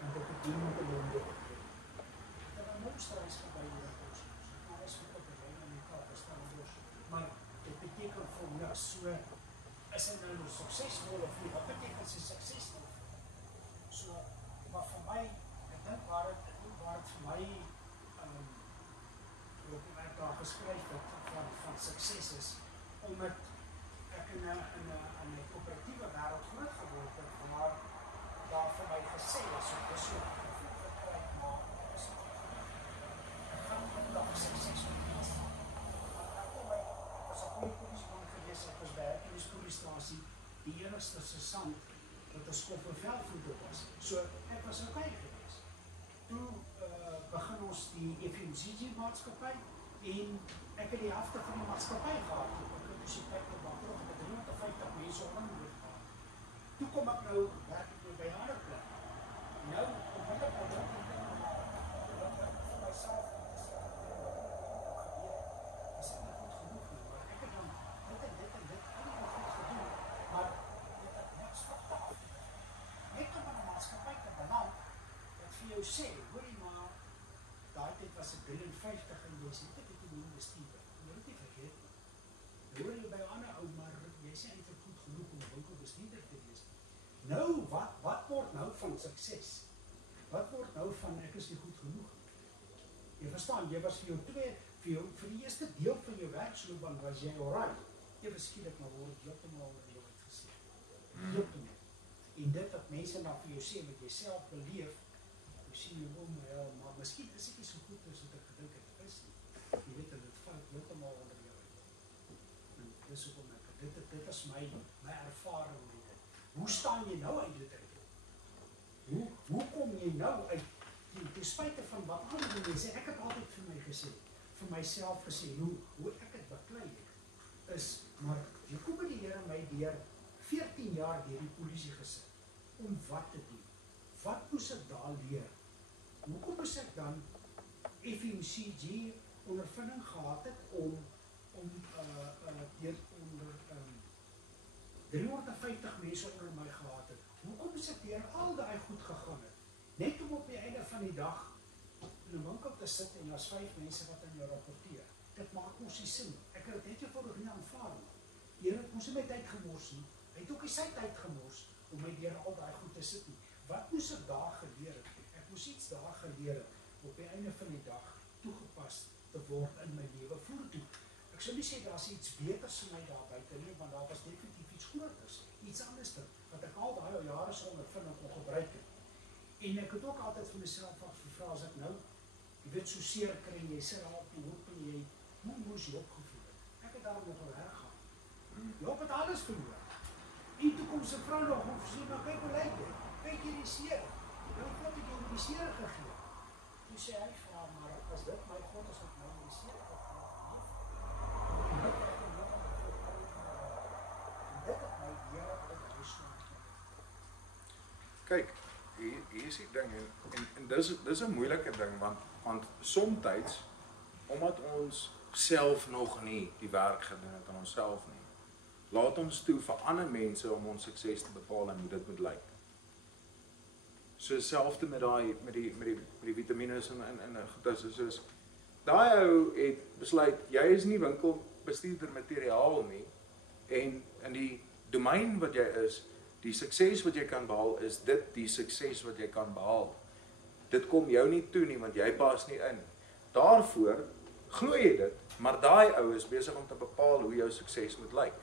Want ek het iemand in hom doorgegeven. Ek het 'n monsterhuis geby hier in Bosmos. Maar is ook op die lijn in die kar, is daar in Bosmos. Maar dit beteken vir niks. So, is hy nou suksesvol of nie? Wat beteken sy suksesvol? So, maar vir my, ek dink waar het vir my, hoe ek daar geskryf het, van sukses is, omdat ek in 'n koöperatiewe wêreld groot geword het, waar daar vir my gesê is, so persoon gevoel gekry, maar ek is ek gaan nie dat ek suksesvol is. Ek was 'n goeie polisieman gewees, ek was by 'n polisiestasie, die enigste sergeant wat 'n skoffelveldvoet op was. So ek was okay gewees. Toe begin ons die FMCG maatskappy en ek het die helfte van die maatskappy gehad. Ek het die kyk op wat terug, ek het 350 mense onderhoud gehad. Toe kom ek nou werk by 'n ander plek. Nou, op hulle produk vir myself is ek nie goed genoeg nie, maar ek het dan dit en dit goed gedoen, maar dit het niks verhaal. Net om in 'n maatskappy te beland, wat vir jou sê, hoor jy maar, daai tyd was ek 53 en jy sê, ek het nie meer bestuurder. Jy moet nie vergeet nie. Hoor jy by 'n ander ou, maar jy sê eintlik goed genoeg om 'n winkelbestuurder te wees. Nou, wat word nou van sukses? Wat word nou van ek is nie goed genoeg? Jy verstaan, jy was vir die eerste deel van jou werksloopbaan was jy alright. Jy skielik maar word heeltemal in jou uitgesê. Heeltemal. En dit wat mense nou vir jou sê, wat jy self beleef, jy sien jy maar miskien is ek nie so goed as wat ek gedink het is nie. Jy weet, dit val heeltemal onder jou uit. En dis hoekom dit is my ervaring met dit. Hoe staan jy nou uit dit uit? Hoe kom jy nou uit, ten spyte van wat ander mense, ek het altyd vir my gesê, vir myself gesê, hoe ek het beklei het, is, maar jy kom by die Here my deur 14 jaar deur die polisie gesit, om wat te doen? Wat moes ek daar leer? Hoekom moes ek dan FMCG ondervinding gehad het om 350 mense onder my gehad het? Hoekom moes ek deur al daai goed gegaan het? Net om op die einde van die dag in 'n winkel te sit en daar's 5 mense wat aan jou rapporteer. Dit maak mos nie sin. Ek het dit net eenvoudig nie aanvaar nie. Here, ons het my tyd gemors nie. Hy het ook nie sy tyd gemors om my deur al daai goed te sit nie. Wat moes ek daar geleer het? Ek moes iets daar geleer het op die einde van die dag toegepas te word in my lewe vorentoe. Ek sou nie sê daar's iets beters vir my daar buite nie, want daar was definitief iets groters, iets anders wat ek al daai jare sal ondervind en kon gebruik het. En ek het ook altyd vir myself afgevra as ek nou, jy weet, so seer kry, jy sit daar op die hoek en jy, hoe moes jy opgevoed het? Ek het daarom nog al hergaan. Job het alles verloor. En toe kom sy vrou nog om sê, maar kyk hoe lyk dit? Kyk jy die seer? Nou ek het jy die seer gegee. Toe sê hy, maar as dit my God is op my die seer gegee, dit het my Here uit huis geneem. Kyk, hier is die ding, en dis 'n moeilike ding, want somtyds, omdat ons self nog nie die werk gedoen het aan onsself nie, laat ons toe vir ander mense om ons sukses te bepaal en hoe dit moet lyk. So selfde met die vitamines en goedes, soos daai ou het besluit, jy is nie winkelbestuurder materiaal nie, en in die domein wat jy is, die sukses wat jy kan behaal, is dit die sukses wat jy kan behaal. Dit kom jou nie toe nie, want jy pas nie in. Daarvoor glo jy dit, maar daai ou is besig om te bepaal hoe jou sukses moet lyk.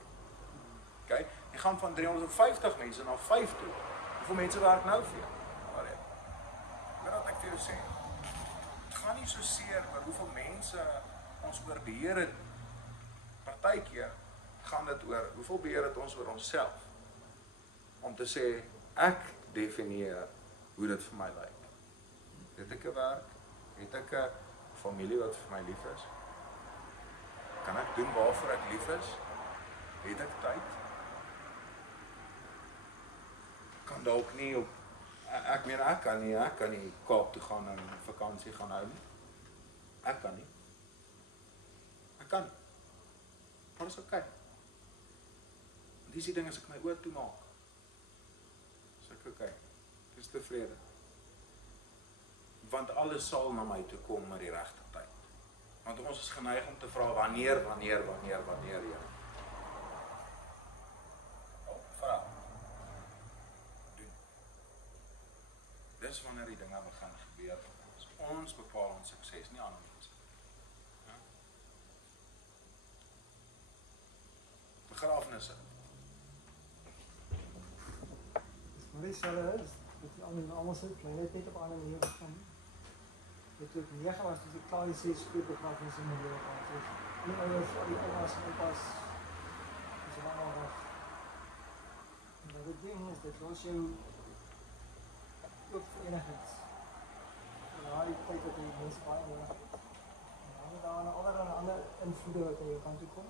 Okay? Jy gaan van 350 mense na 5 toe. Hoeveel mense werk nou vir jou? Weet wat ek vir jou sê? Het gaan nie so seer oor hoeveel mense ons oor beheer het. Partykeer gaan dit oor hoeveel beheer het ons oor onsself. Om te sê, ek definieer hoe dit vir my lyk. Het ek 'n werk? Het ek 'n familie wat vir my lief is? Kan ek doen waarvoor ek lief is? Het ek tyd? Kan dalk nie op ek kan nie Kaap toe gaan en vakansie gaan hou nie. Ek kan nie. Ek kan. Maar dis okay. Dis die ding as ek my oor toe maak. Dis okay. Dis tevrede. Want alles sal na my toe kom met die regte tyd. Want ons is geneig om te vra wanneer, ja. Vra. Doen. Dis wanneer die dinge begin gebeur. Ons bepaal ons sukses, nie ander mense. Ja? Begrafnisse. Dis maar dieselfde is, dat die almal sê, jy net op 'n ander manier begin. Dit ook 9 was, dus ek klaar die 6 groot begrafnisse in my lewe gehad. Dus die ouers, al die ouers en oupas, is allemaal weg. En wat dit doen is, dit los jou ook vir enigiets. En na die tyd dat die mense baie nodig het. En dan het daar allerlei ander invloede wat jy kan toekom.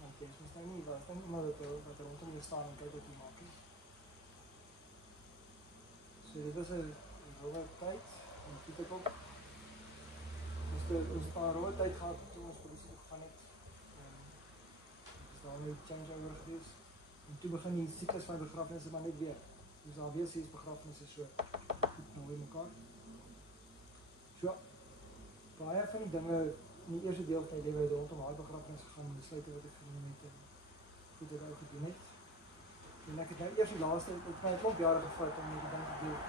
Want jy is nou nie, was nou iemand wat rondom jou staan en kyk wat jy maak is. So dit was 'n rowwe tyd, en dit het ook ons het aan rowwe tyd gehad toe ons polisie gegaan het. Is daar nou changeover gewees. En toe begin die siklus van begrafnisse maar net weer. Dus daar weer 6 begrafnisse so goed nou in mekaar. So, baie van die dinge in die eerste deel van my lewe rondom haar begrafnis gegaan, besluite wat ek geneem het en goed wat ek gedoen het. En ek het nou eers die laaste, het my 'n klomp jare gevat om die ding te doen.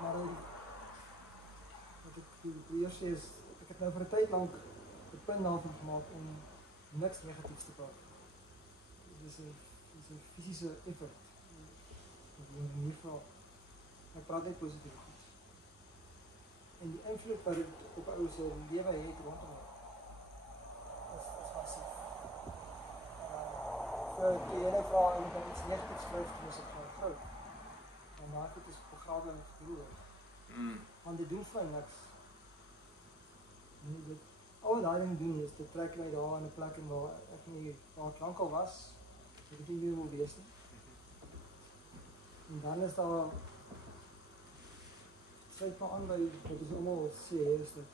Maar wat ek die eerste is, ek het nou vir 'n tyd lank 'n punt daarvan gemaak om niks negatiefs te praat. Dit is 'n fisiese effort. Wat jy in die geval, ek praat net positief goed. En die invloed wat dit op ou se lewe het rondom hom, is massief. So die ene vraag en dan iets negatiefs skryf, dan is ek van groot. En maak dit is begrawe en geroer. Want dit doen vir niks. Nee, dit, al daai ding doen is, dit trek my daar in 'n plek en waar ek nie, waar ek lankal was, ek het nie meer wil wees nie. En dan is daar, sluit maar aan by wat ons allemaal sê, is dat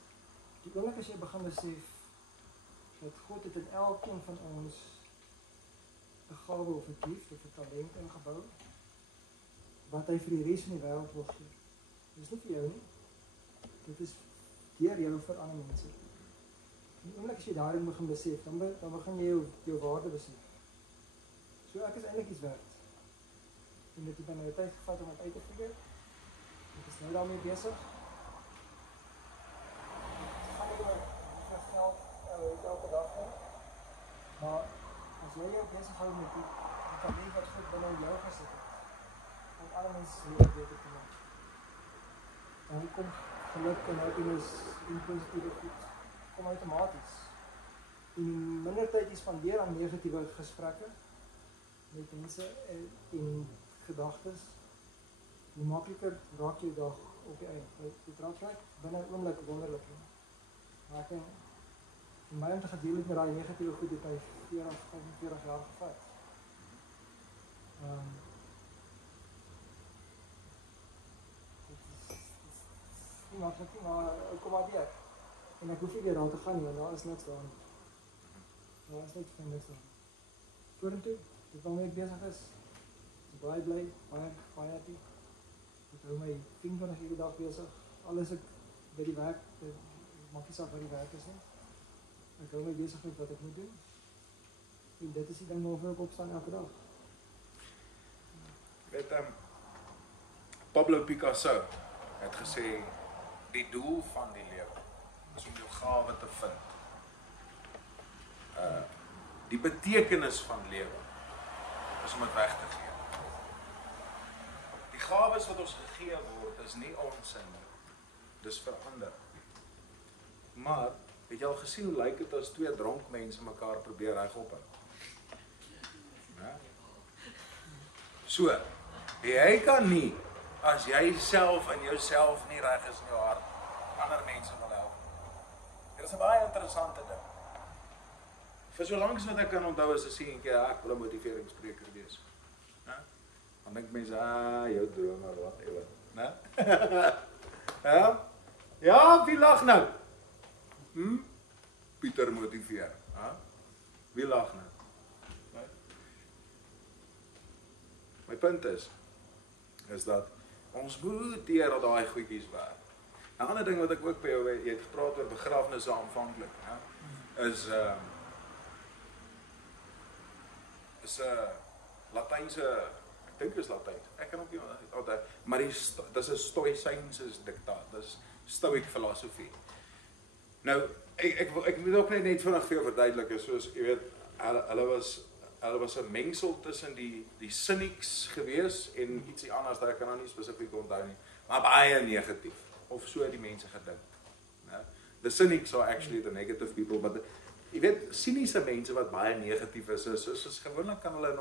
die oomblik as jy begin besef dat God het in elkeen van ons 'n gawe of 'n gift of 'n talent ingebou wat hy vir die res van die wêreld wil gee. Dit is nie vir jou nie. Dit is deur jou vir ander mense. Die oomblik as jy daarin begin besef, dan begin jy jou waarde besef. So ek is eintlik iets werd. En dit het my nou tyd gevat om dit uit te figure. Ek is nou daarmee besig. Ek gaan nie oor geld elke dag nie. Maar as jy jou besig hou met die talent wat goed binne jou gesit het, om alle mense lewe beter te maak. Dan kom geluk en happiness en positiewe goed kom outomaties. En minder tyd jy spandeer aan negatiewe gesprekke met mense en gedagtes, hoe makliker raak jy dag op die einde. Dit raak binne 'n oomblik wonderlik. Maar ek dink, vir my om te gedeel met daai negatiewe goed het my 45 jaar gevat. Dit is nie maklik nie, maar ek kom maar deur. En ek hoef nie weer daar te gaan nie, en daar is niks daar nie. Daar is niks daar. Vorentoe, dit waarmee ek besig is, baie bly, baie happy. Ek hou my 24 uur die dag besig. Alles ek by die werk, maak nie saak wat die werk is nie. Ek hou my besig met wat ek moet doen. En dit is die ding waarvoor ek opstaan elke dag. Weet Pablo Picasso het gesê, die doel van die lewe is om jou gawe te vind. Die betekenis van lewe is om dit weg te gee. Die gawes wat ons gegee word is nie ons nie, dis verander. Maar het jy al gesien hoe lyk dit as twee dronk mense mekaar probeer regop? So, jy kan nie, as jy self in jouself nie reg is in jou hart, ander mense wil help. Dit is 'n baie interessante ding. Vir so lank as wat ek kan onthou as 'n seentjie, ek wil 'n motiveringsspreker wees. Dan dink mense, jou drome, whatever, né? Ja, wie lag nou? Pieter motiveer, Wie lag nou? My punt is dat ons moet deur al daai goedjies werk. 'n ander ding wat ek ook by jou, jy het gepraat oor begrafnisse aanvanklik, is Latynse, ek dink is Latyns, ek kan ook nie altyd, maar dis 'n stoïsynse diktaat, dis stoïc filosofie. Nou, ek moet ook net vinnig vir jou verduidelik, soos jy weet, hulle was 'n mengsel tussen die cynics gewees en ietsie anders dat ek kan nou nie spesifiek onthou nie, maar baie negatief, of so die mense gedink. The cynics are actually the negative people, but jy weet, cyniese mense wat baie negatief is gewoonlik kan hulle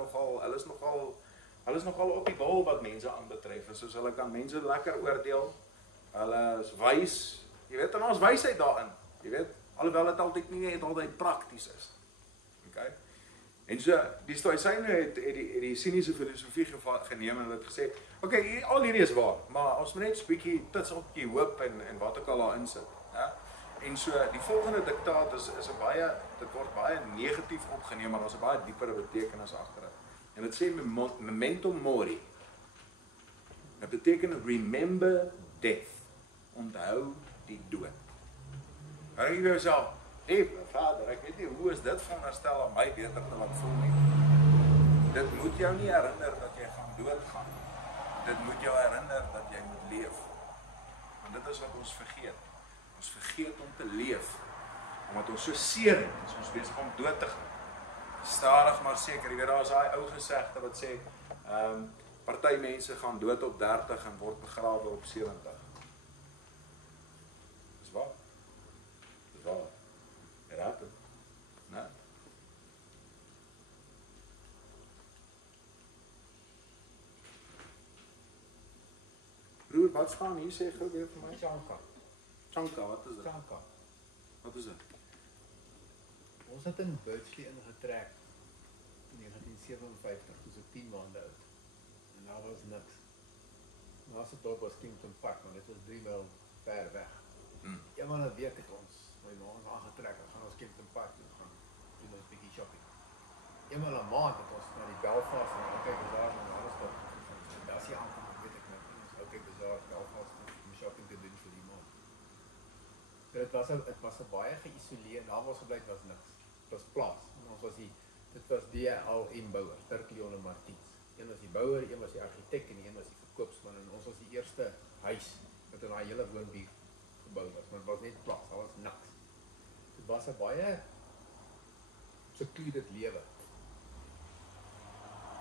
is nogal op die bal wat mense aanbetref, soos hulle kan mense lekker oordeel, hulle is wys, jy weet, en ons wysheid daarin, jy weet, alhoewel dit altyd prakties is. Okay? En so, die stoïsyne het die cyniese filosofie geneem en het gesê, okay, al hierdie is waar, maar ons moet net 'n bietjie tuts op die hoop en wat ook al daarin sit. En so, die volgende diktaat dit word baie negatief opgeneem, maar daar's 'n baie diepere betekenis agter dit. En dit sê memento mori. Dit beteken remember death. Onthou die dood. Herinner jy jouself, Vader, ek weet nie, hoe is dit veronderstel om my beter te laat voel nie? Dit moet jou nie herinner dat jy gaan doodgaan. Dit moet jou herinner dat jy moet leef. Want dit is wat ons vergeet. Ons vergeet om te leef. Omdat ons so seer het, is ons besig om dood te gaan. Stadig maar seker, jy weet, daar is daai ou gesegde wat sê, party mense gaan dood op 30 en word begrawe op 70. Dis waar. Dis waar. It happened. Nee. Broer, wat staan hier, sê gou weer vir my? Chanka, wat is dit? Chanka. Wat is dit? Ons het in Birchley ingetrek in 1957, toen ek 10 maande oud. En daar was niks. Die laaste dorp was Kempton Park, maar dit was 3 mijl ver weg. Eenmaal 'n week het ons, my ma ons aangetrek, en gaan ons Kempton Park toe, gaan doen ons 'n bietjie shopping. Eenmaal 'n maand het ons na die Belfast en OK Bazaar en alles stop gegaan. En daar is die aankom, weet ek net, ons OK Bazaar, Belfast, om shopping te doen vir die maand. Dit was 'n baie geïsoleerd, daar was gebly was niks. Dit was plaas. En ons was dit was DLM Bouwer, Dirk Leon en Martiens. Een was die bouer, een was die argitek en een was die verkoopsman en ons was die eerste huis wat in daai hele woonbuurt gebou was, maar dit was net plaas, daar was niks. Dit was 'n baie secluded lewe.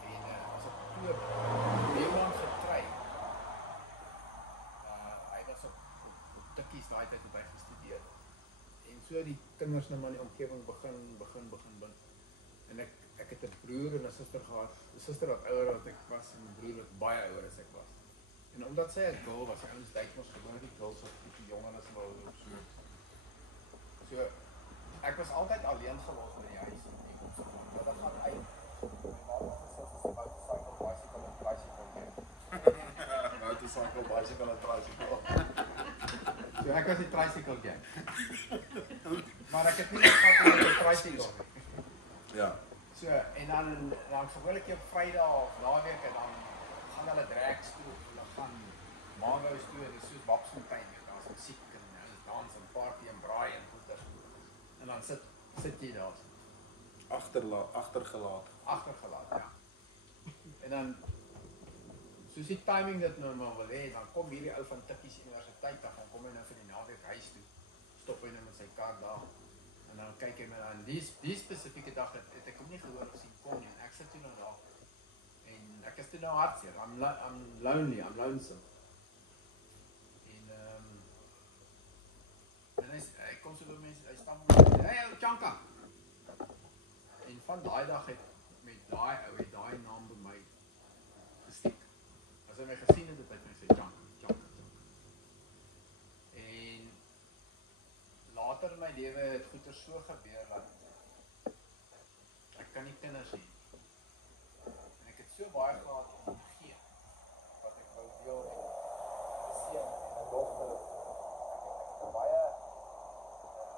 En as ek koop, Leeuwland getry, hy was op tikkies daai tyd het hy gestudeer. En so die kinders nou maar in die omgewing begin. En ek het 'n broer en 'n suster gehad. 'n Suster wat ouer as ek was en 'n broer wat baie ouer as ek was. En omdat sy 'n girl was, ouens dink mos gewoonlik die girls wat bietjie jonger as hulle of so. So ek was altyd alleen gelos by die huis en ek kom so van, dat gaan uit. My ma het gesê sy wou motorcycle, bicycle en tricycle hê. Motorcycle, bicycle en tricycle. So ek was die tricycle gang. Maar ek het nie gehad om 'n tricycle. Ja. So en dan gewoonlik op Vrydag of naweek en dan gaan hulle drags toe, hulle gaan Mango's toe, dis soos Babsfontein, daar's musiek en hulle dans en party en braai en goeie. En dan sit jy daar. Agtergelaat, ja. En dan soos die timing dit nou maar wil hê, dan kom hierdie ou van Tikkies Universiteit af, dan kom hy nou vir die naweek huis toe. Stop hy nou met sy kar daar. En dan kyk hy my aan. Die spesifieke dag het ek hom nie gehoor of sien kon nie. En ek sit toe nou daar. En ek is toe nou hartseer. I'm lonely, I'm lonesome. En hy kom so by mense, hy stamp met mense, hey, Chanka! En van daai dag het met daai ou het daai naam by my gestiek. As hy my gesien het, het hy my sê Chanka. En later in my lewe het goeie so gebeur dat ek kan nie kinders hê. En ek het so baie gehad om te gee wat ek wou deel met 'n seun en 'n dogter. Ek het baie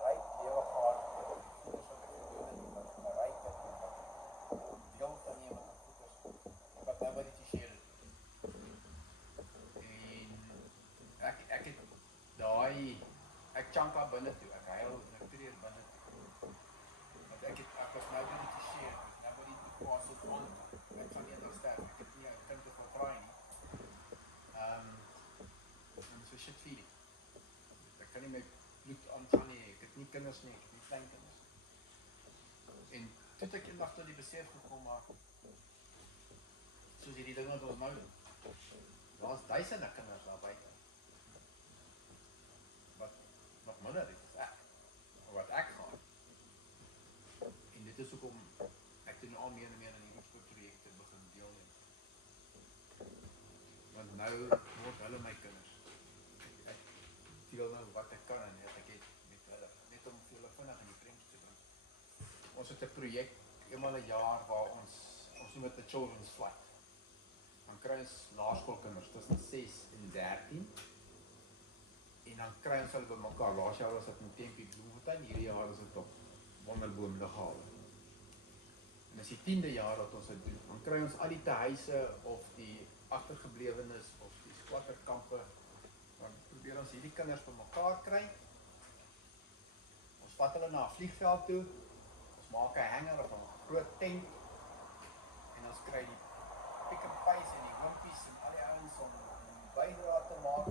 ryk lewe gehad met die goeders wat ek gedoen het, wat ek bereik het en wat ek deel te neem met goeders wat nobody te share het. En ek het daai ek Chanka binne toe, ek huil en ek treur binne toe. Want ek was nobody to share, nobody to pass it on. Ek gaan eendag sterf, ek het nie 'n kind te vertraai nie. En so shit feeling. Ek kan nie my bloed aangaan nie, ek het nie kinders nie, ek het nie kleinkinders. En toe het ek eendag tot die besef gekom, maar soos hierdie ding wat ons nou doen, daar's duisende kinders daar buite. Wat minder is as ek, wat ek gaan. En dit is hoekom ek doen al meer en meer aan hierdie projekte begin deelneem. Want nou word hulle my kinders. Ek deel nou wat ek kan en wat ek het met hulle, net om vir hulle vinnig in die prentjie te bring. Ons het 'n projek eenmal 'n jaar waar ons noem dit 'n children's flight. Dan kry ons laerskoolkinders tussen 6 en 13. En dan kry ons hulle bymekaar. Laas jaar was dit in Tempie Bloemfontein, hierdie jaar is dit op Wonderboom Lughawe. En as die 10de jaar wat ons dit doen, dan kry ons al die tehuise of die agtergeblewenes of die squatterkampe, dan probeer ons hierdie kinders bymekaar kry. Ons vat hulle na 'n vliegveld toe, ons maak 'n hanger of 'n groot tent, en ons kry die pick-and-pays en die hoopies en al die ouens om bydra te maak.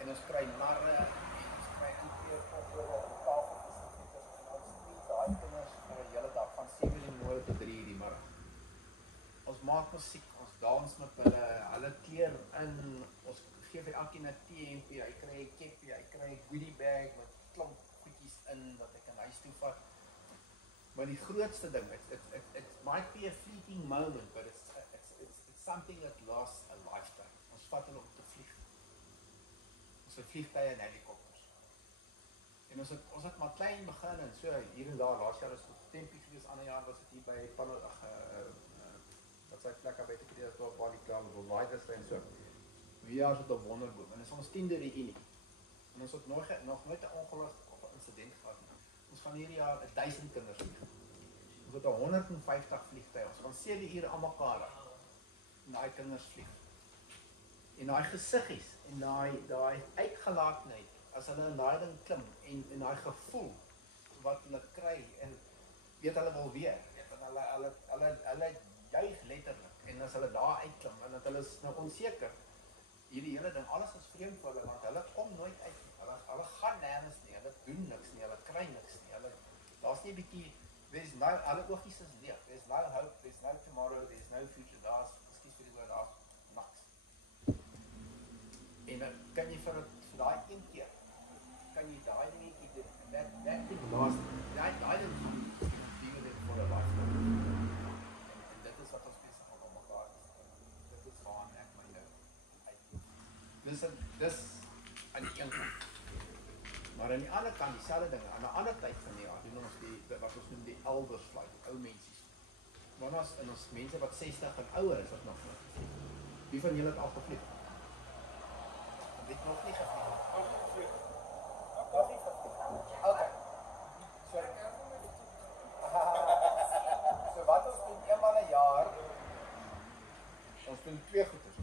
En ons kry narre en ons kry intreekoppe op die tafel spesifiek en ons spreek daai kinders vir 'n hele dag van 7 in die môre tot 3 in die middag. Ons maak musiek, ons dans met hulle kleer in, ons gee vir elkeen 'n T-hempie, hy kry 'n keppie, hy kry 'n goodie bag met klomp goedjies in wat ek in huis toe vat. Maar die grootste ding, it might be a fleeting moment, but it's something that lasts a lifetime. Ons vat hulle om te vlieg. Ons het vliegtuie en helikopters. En ons het maar klein begin en so hier en daar, laas jaar is het Tempie gewees, ander jaar was het hier by wat sy plek by te kreeg, op Baliklaal, op Waaiderste en so. Die jaar is het op Wonderboom, en is ons 10de reunie. En ons het nog nooit 'n ongeluk of 'n incident gehad nie. Ons gaan hierdie jaar 1000 kinders vlieg. Ons het 150 vliegtuie, ons gaan 7 ure aan mekaar en daai kinders vlieg. En daai gesiggies en daai uitgelaatheid as hulle in daai ding klim en daai gevoel wat hulle kry en weet hulle wil weer, weet hulle juig letterlik en as hulle daar uitklim en dat hulle is nou onseker hierdie hele ding, alles is vreemd vir hulle want hulle kom nooit uit nie, hulle gaan nergens nie, hulle doen niks nie, hulle kry niks nie, daar's nie 'n bietjie, hulle oogies is leeg, there's no hope, there's no tomorrow, there's no future, daar's, ekskuus vir die woord, daar's niks. En dan kan jy vir daai een keer, kan jy daai dingetjie doen, en that thing last, daai ding gaan deal with it for a lifetime. En dit is wat ons besig om mekaar te doen. Dit is waar ek my nou uit. Dis aan die een kant. Maar aan die ander kant, dieselfde ding, aan 'n ander tyd van die jaar, doen ons wat ons noem die elders flight, ou mensies. Want ons, en ons mense wat 60 en ouer is, wat nog vlieg. Wie van julle het al gevlieg? Dit nog nie gevlieg. Nog nie gevlieg. Okay. So wat ons doen eenmal 'n jaar, ons doen twee goeders.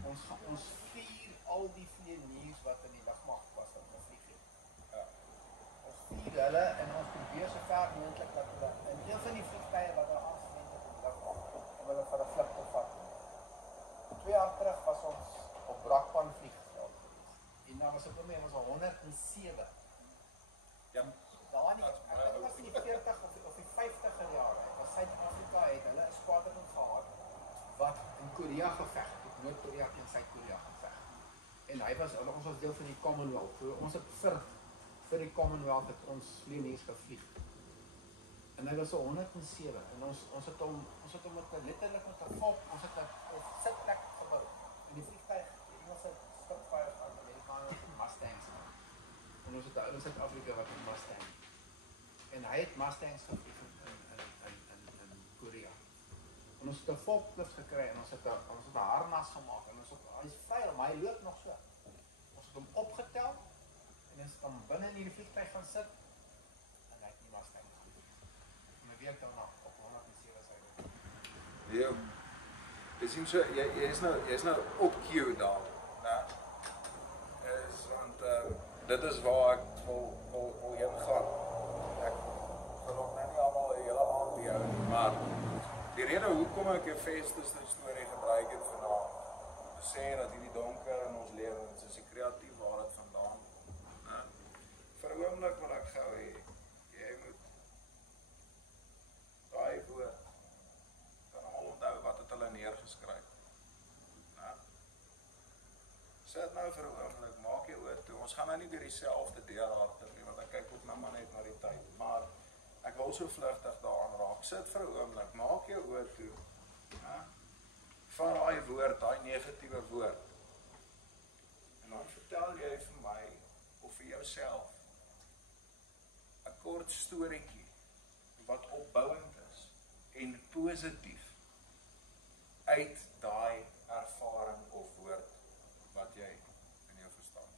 Ons vier al die vlieëniers wat in die lugmag was wat gevlieg het. Ja. Ons vier hulle en ons probeer so ver moontlik dat hulle in een van die vliegtye wat hulle aangesien het in die lugmag om hulle vir 'n vlug te vat. 2 jaar terug was ons op Brakpan vliegveld. En dan was ook mee, ons al 107. Ja. Daar nie, ek dink dit was in die 40 of die 50er jare. Was Suid-Afrika het hulle 'n skwadron gehad wat in Korea geveg het, Noord-Korea en Suid-Korea geveg. En ons was deel van die Commonwealth. So ons het vir die Commonwealth het ons vlieëniers gevlieg. En hy was so 107 en ons het hom met letterlik met 'n volk, ons het 'n sitplek gebou. In die vliegtuig, die Engelse Spitfires van Amerikaanse Mustangs. En ons het 'n ou in Suid-Afrika wat 'n Mustang. En hy het Mustangs gevlieg in Korea. En ons het 'n volklift gekry en ons het 'n harnas gemaak en hy is vuil, maar hy loop nog so. Ons het hom opgetel en ons het hom binne in die vliegtuig gaan sit en hy het nie Mustang gevlieg. En 'n week daarna op 107 sy. Ja. Jy sien so jy's nou op cue daar, né? Want dit is waar ek wil heen gaan. Ek wil nog net nie almal die hele aand behou nie, maar die rede hoekom ek 'n Festus storie gebruik het vanaand, te sê dat hierdie donker in ons lewens is die kreatief waar dit vandaan, né? Vir 'n oomblik wil ek gou hê jy moet daai woord kan al onthou wat het hulle neergeskryf. Né? Sit nou vir 'n oomblik, maak jy oor toe. Ons gaan nou nie deur dieselfde deur hardloop nie, want ek kyk ook nou maar net na die tyd, maar ek wil so vlugtig daaraan raak. Sit vir 'n oomblik, maak jou oor toe. Né? Van daai woord, daai negatiewe woord. En dan vertel jy vir my of vir jouself 'n kort storieetjie wat opbouend is en positief uit daai ervaring of woord wat jy in jou verstaan.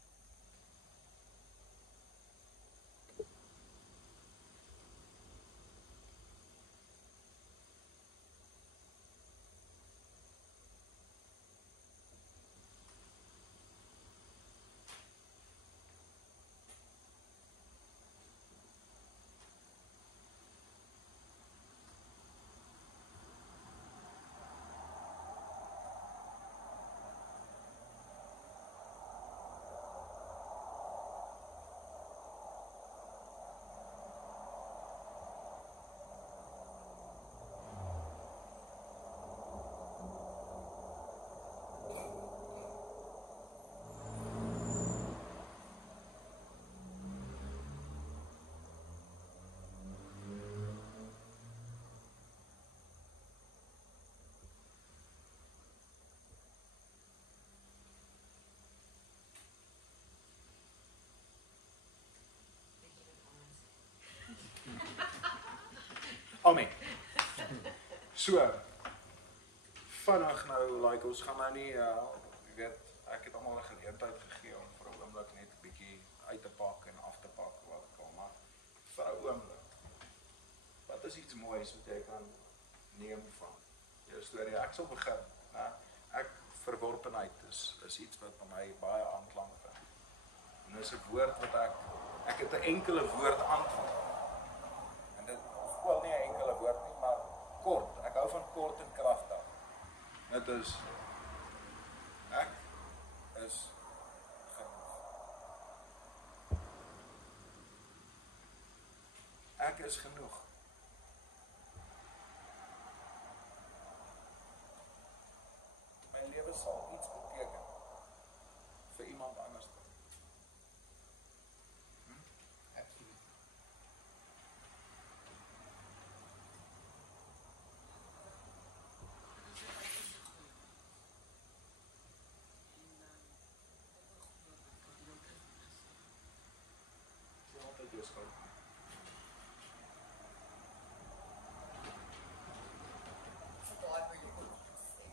Amen. So, vinnig nou, like, ons gaan nou nie, jy weet, ek het almal 'n geleentheid gegee om vir 'n oomblik net 'n bietjie uit te pak en af te pak wat ek al, maar vir 'n oomblik, wat is iets moois wat jy kan neem van jou storie? Ek sal begin, né? Verworpenheid is iets wat by my baie aanklank vind. En dis 'n woord wat ek het 'n enkele woord antwoord. En dit is wel nie 'n enkele woord nie, maar kort. Ek hou van kort en kragtig. Dit is ek is genoeg. Ek is genoeg. My lewe sal iets beteken vir iemand anders. Absoluut. Jy altyd jou skuld. So daai wil jy ook sê.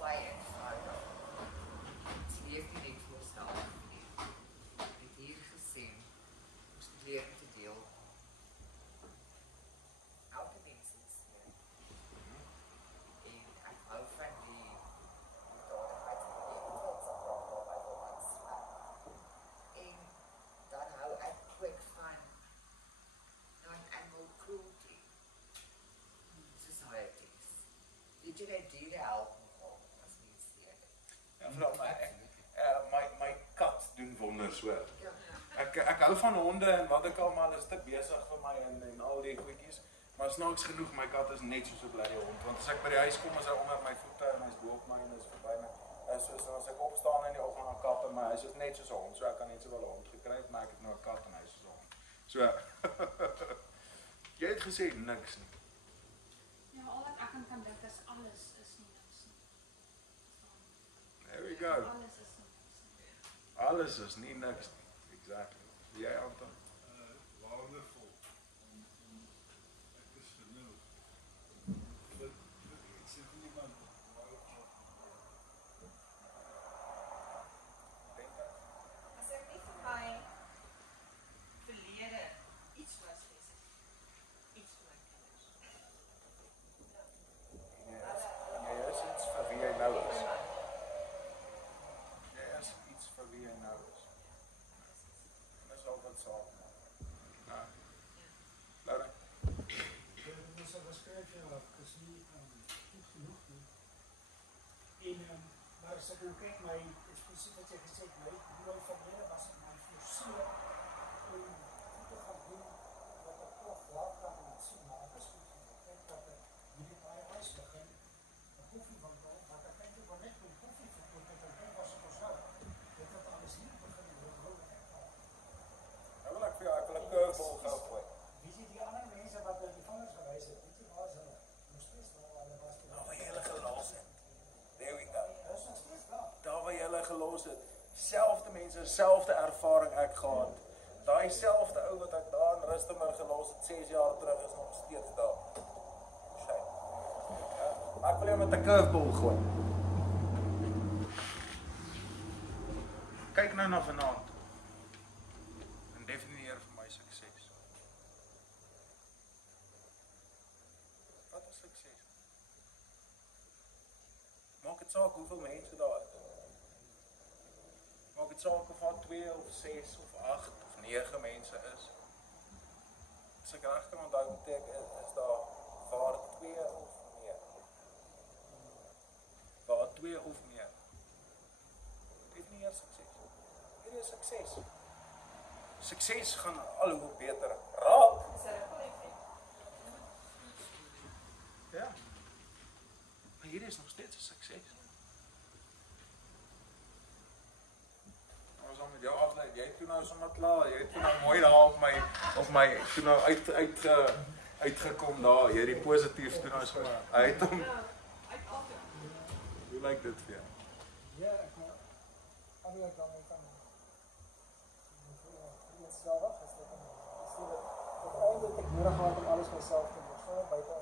Baie eenvoudig. Dit leef nie net vir jouself nie. Ek het hier gesien, om te leer te deel. Elke mens is hier. En ek hou van die dadigheid van die trots op wat my wil aansluit. En dan hou ek ook van non-animal cruelty societies. Did jy net diere help nogal as mens leer? Ja, veral my kat doen wonders hoor. Ja. Ek hou van honde en wat ek al maar is te besig vir my en al die goedjies. Maar snaaks genoeg, my kat is net soos 'n bloody hond. Want as ek by die huis kom, is hy onder my voete en hy's bo op my en hy's verby my. Soos as ek opstaan in die oggend en kat in my huis is net soos 'n hond. So ek kan net so wel 'n hond gekry het, maar ek het nou 'n kat in my huis soos 'n hond. So jy het gesê niks nie. Ja, al wat ek aan kan dink is alles is nie niks nie. There we go. Alles is nie niks nie. Alles is nie niks nie. Exactly. Jy Anton? Waardevol. En ek is genoeg. Dit sê vir niemand waardevol. Dink ek. As ek nie vir my verlede iets was gewees het, iets vir my kinders. Jy is iets vir wie jy nou is. Jy is iets vir wie jy nou is. En dis al wat saak maak. Ja. Laura? Dit is 'n beskryf ja, ek is nie goed genoeg nie. En maar as ek nou kyk my spesifiek wat jy gesê het, my familie was my forceer om te gaan doen wat ek toch wel kan sien, maar ek is goed genoeg. Ek dat ek hierdie baie huis begin, 'n koffiewinkel, wat ek eintlik wel net met koffie verkoop het, en dit was op ons wel. Dit het alles hier begin en dit wil ek al. Nou wil ek vir jou 'n curveball gou gooi. Wie is die ander mense wat die vingers gewys het? Weet jy waar is hulle? Nog steeds daar waar hulle was. Daar waar jy hulle gelos het. There we go. Hulle is nog steeds daar. Daar waar jy hulle gelos het. Selfde mense, selfde ervaring ek gehad. Daai selfde ou wat ek daar in Rustenburg gelos het 6 jaar terug is nog steeds daar. Shame. Ja, maar ek wil jou met 'n curveball gooi. Kyk nou na vanaand. En definieer vir my sukses. Wat is sukses? Maak dit saak hoeveel mense daar is. Maak dit saak of daar 2 of 6 of 8 of 9 mense is. As ek reg kan onthou, beteken is daar waar 2 of meer. Waar 2 of meer. Definieer sukses. Hier is sukses. Sukses gaan al hoe beter raak. Dis 'n ripple effek. Ja. Maar hier is nog steeds 'n sukses. Ons gaan met jou aflei. Jy het toe nou sommer klaar. Jy het toe nou mooi daar op my toe nou uitgekom daar. Jy het die positief toe nou sommer uit hom. Hoe lyk dit vir jou? Ja, ek maar eigenlijk dan kan zelf is dat eindelijk ik nodig had om alles myself te doen, gewoon buiten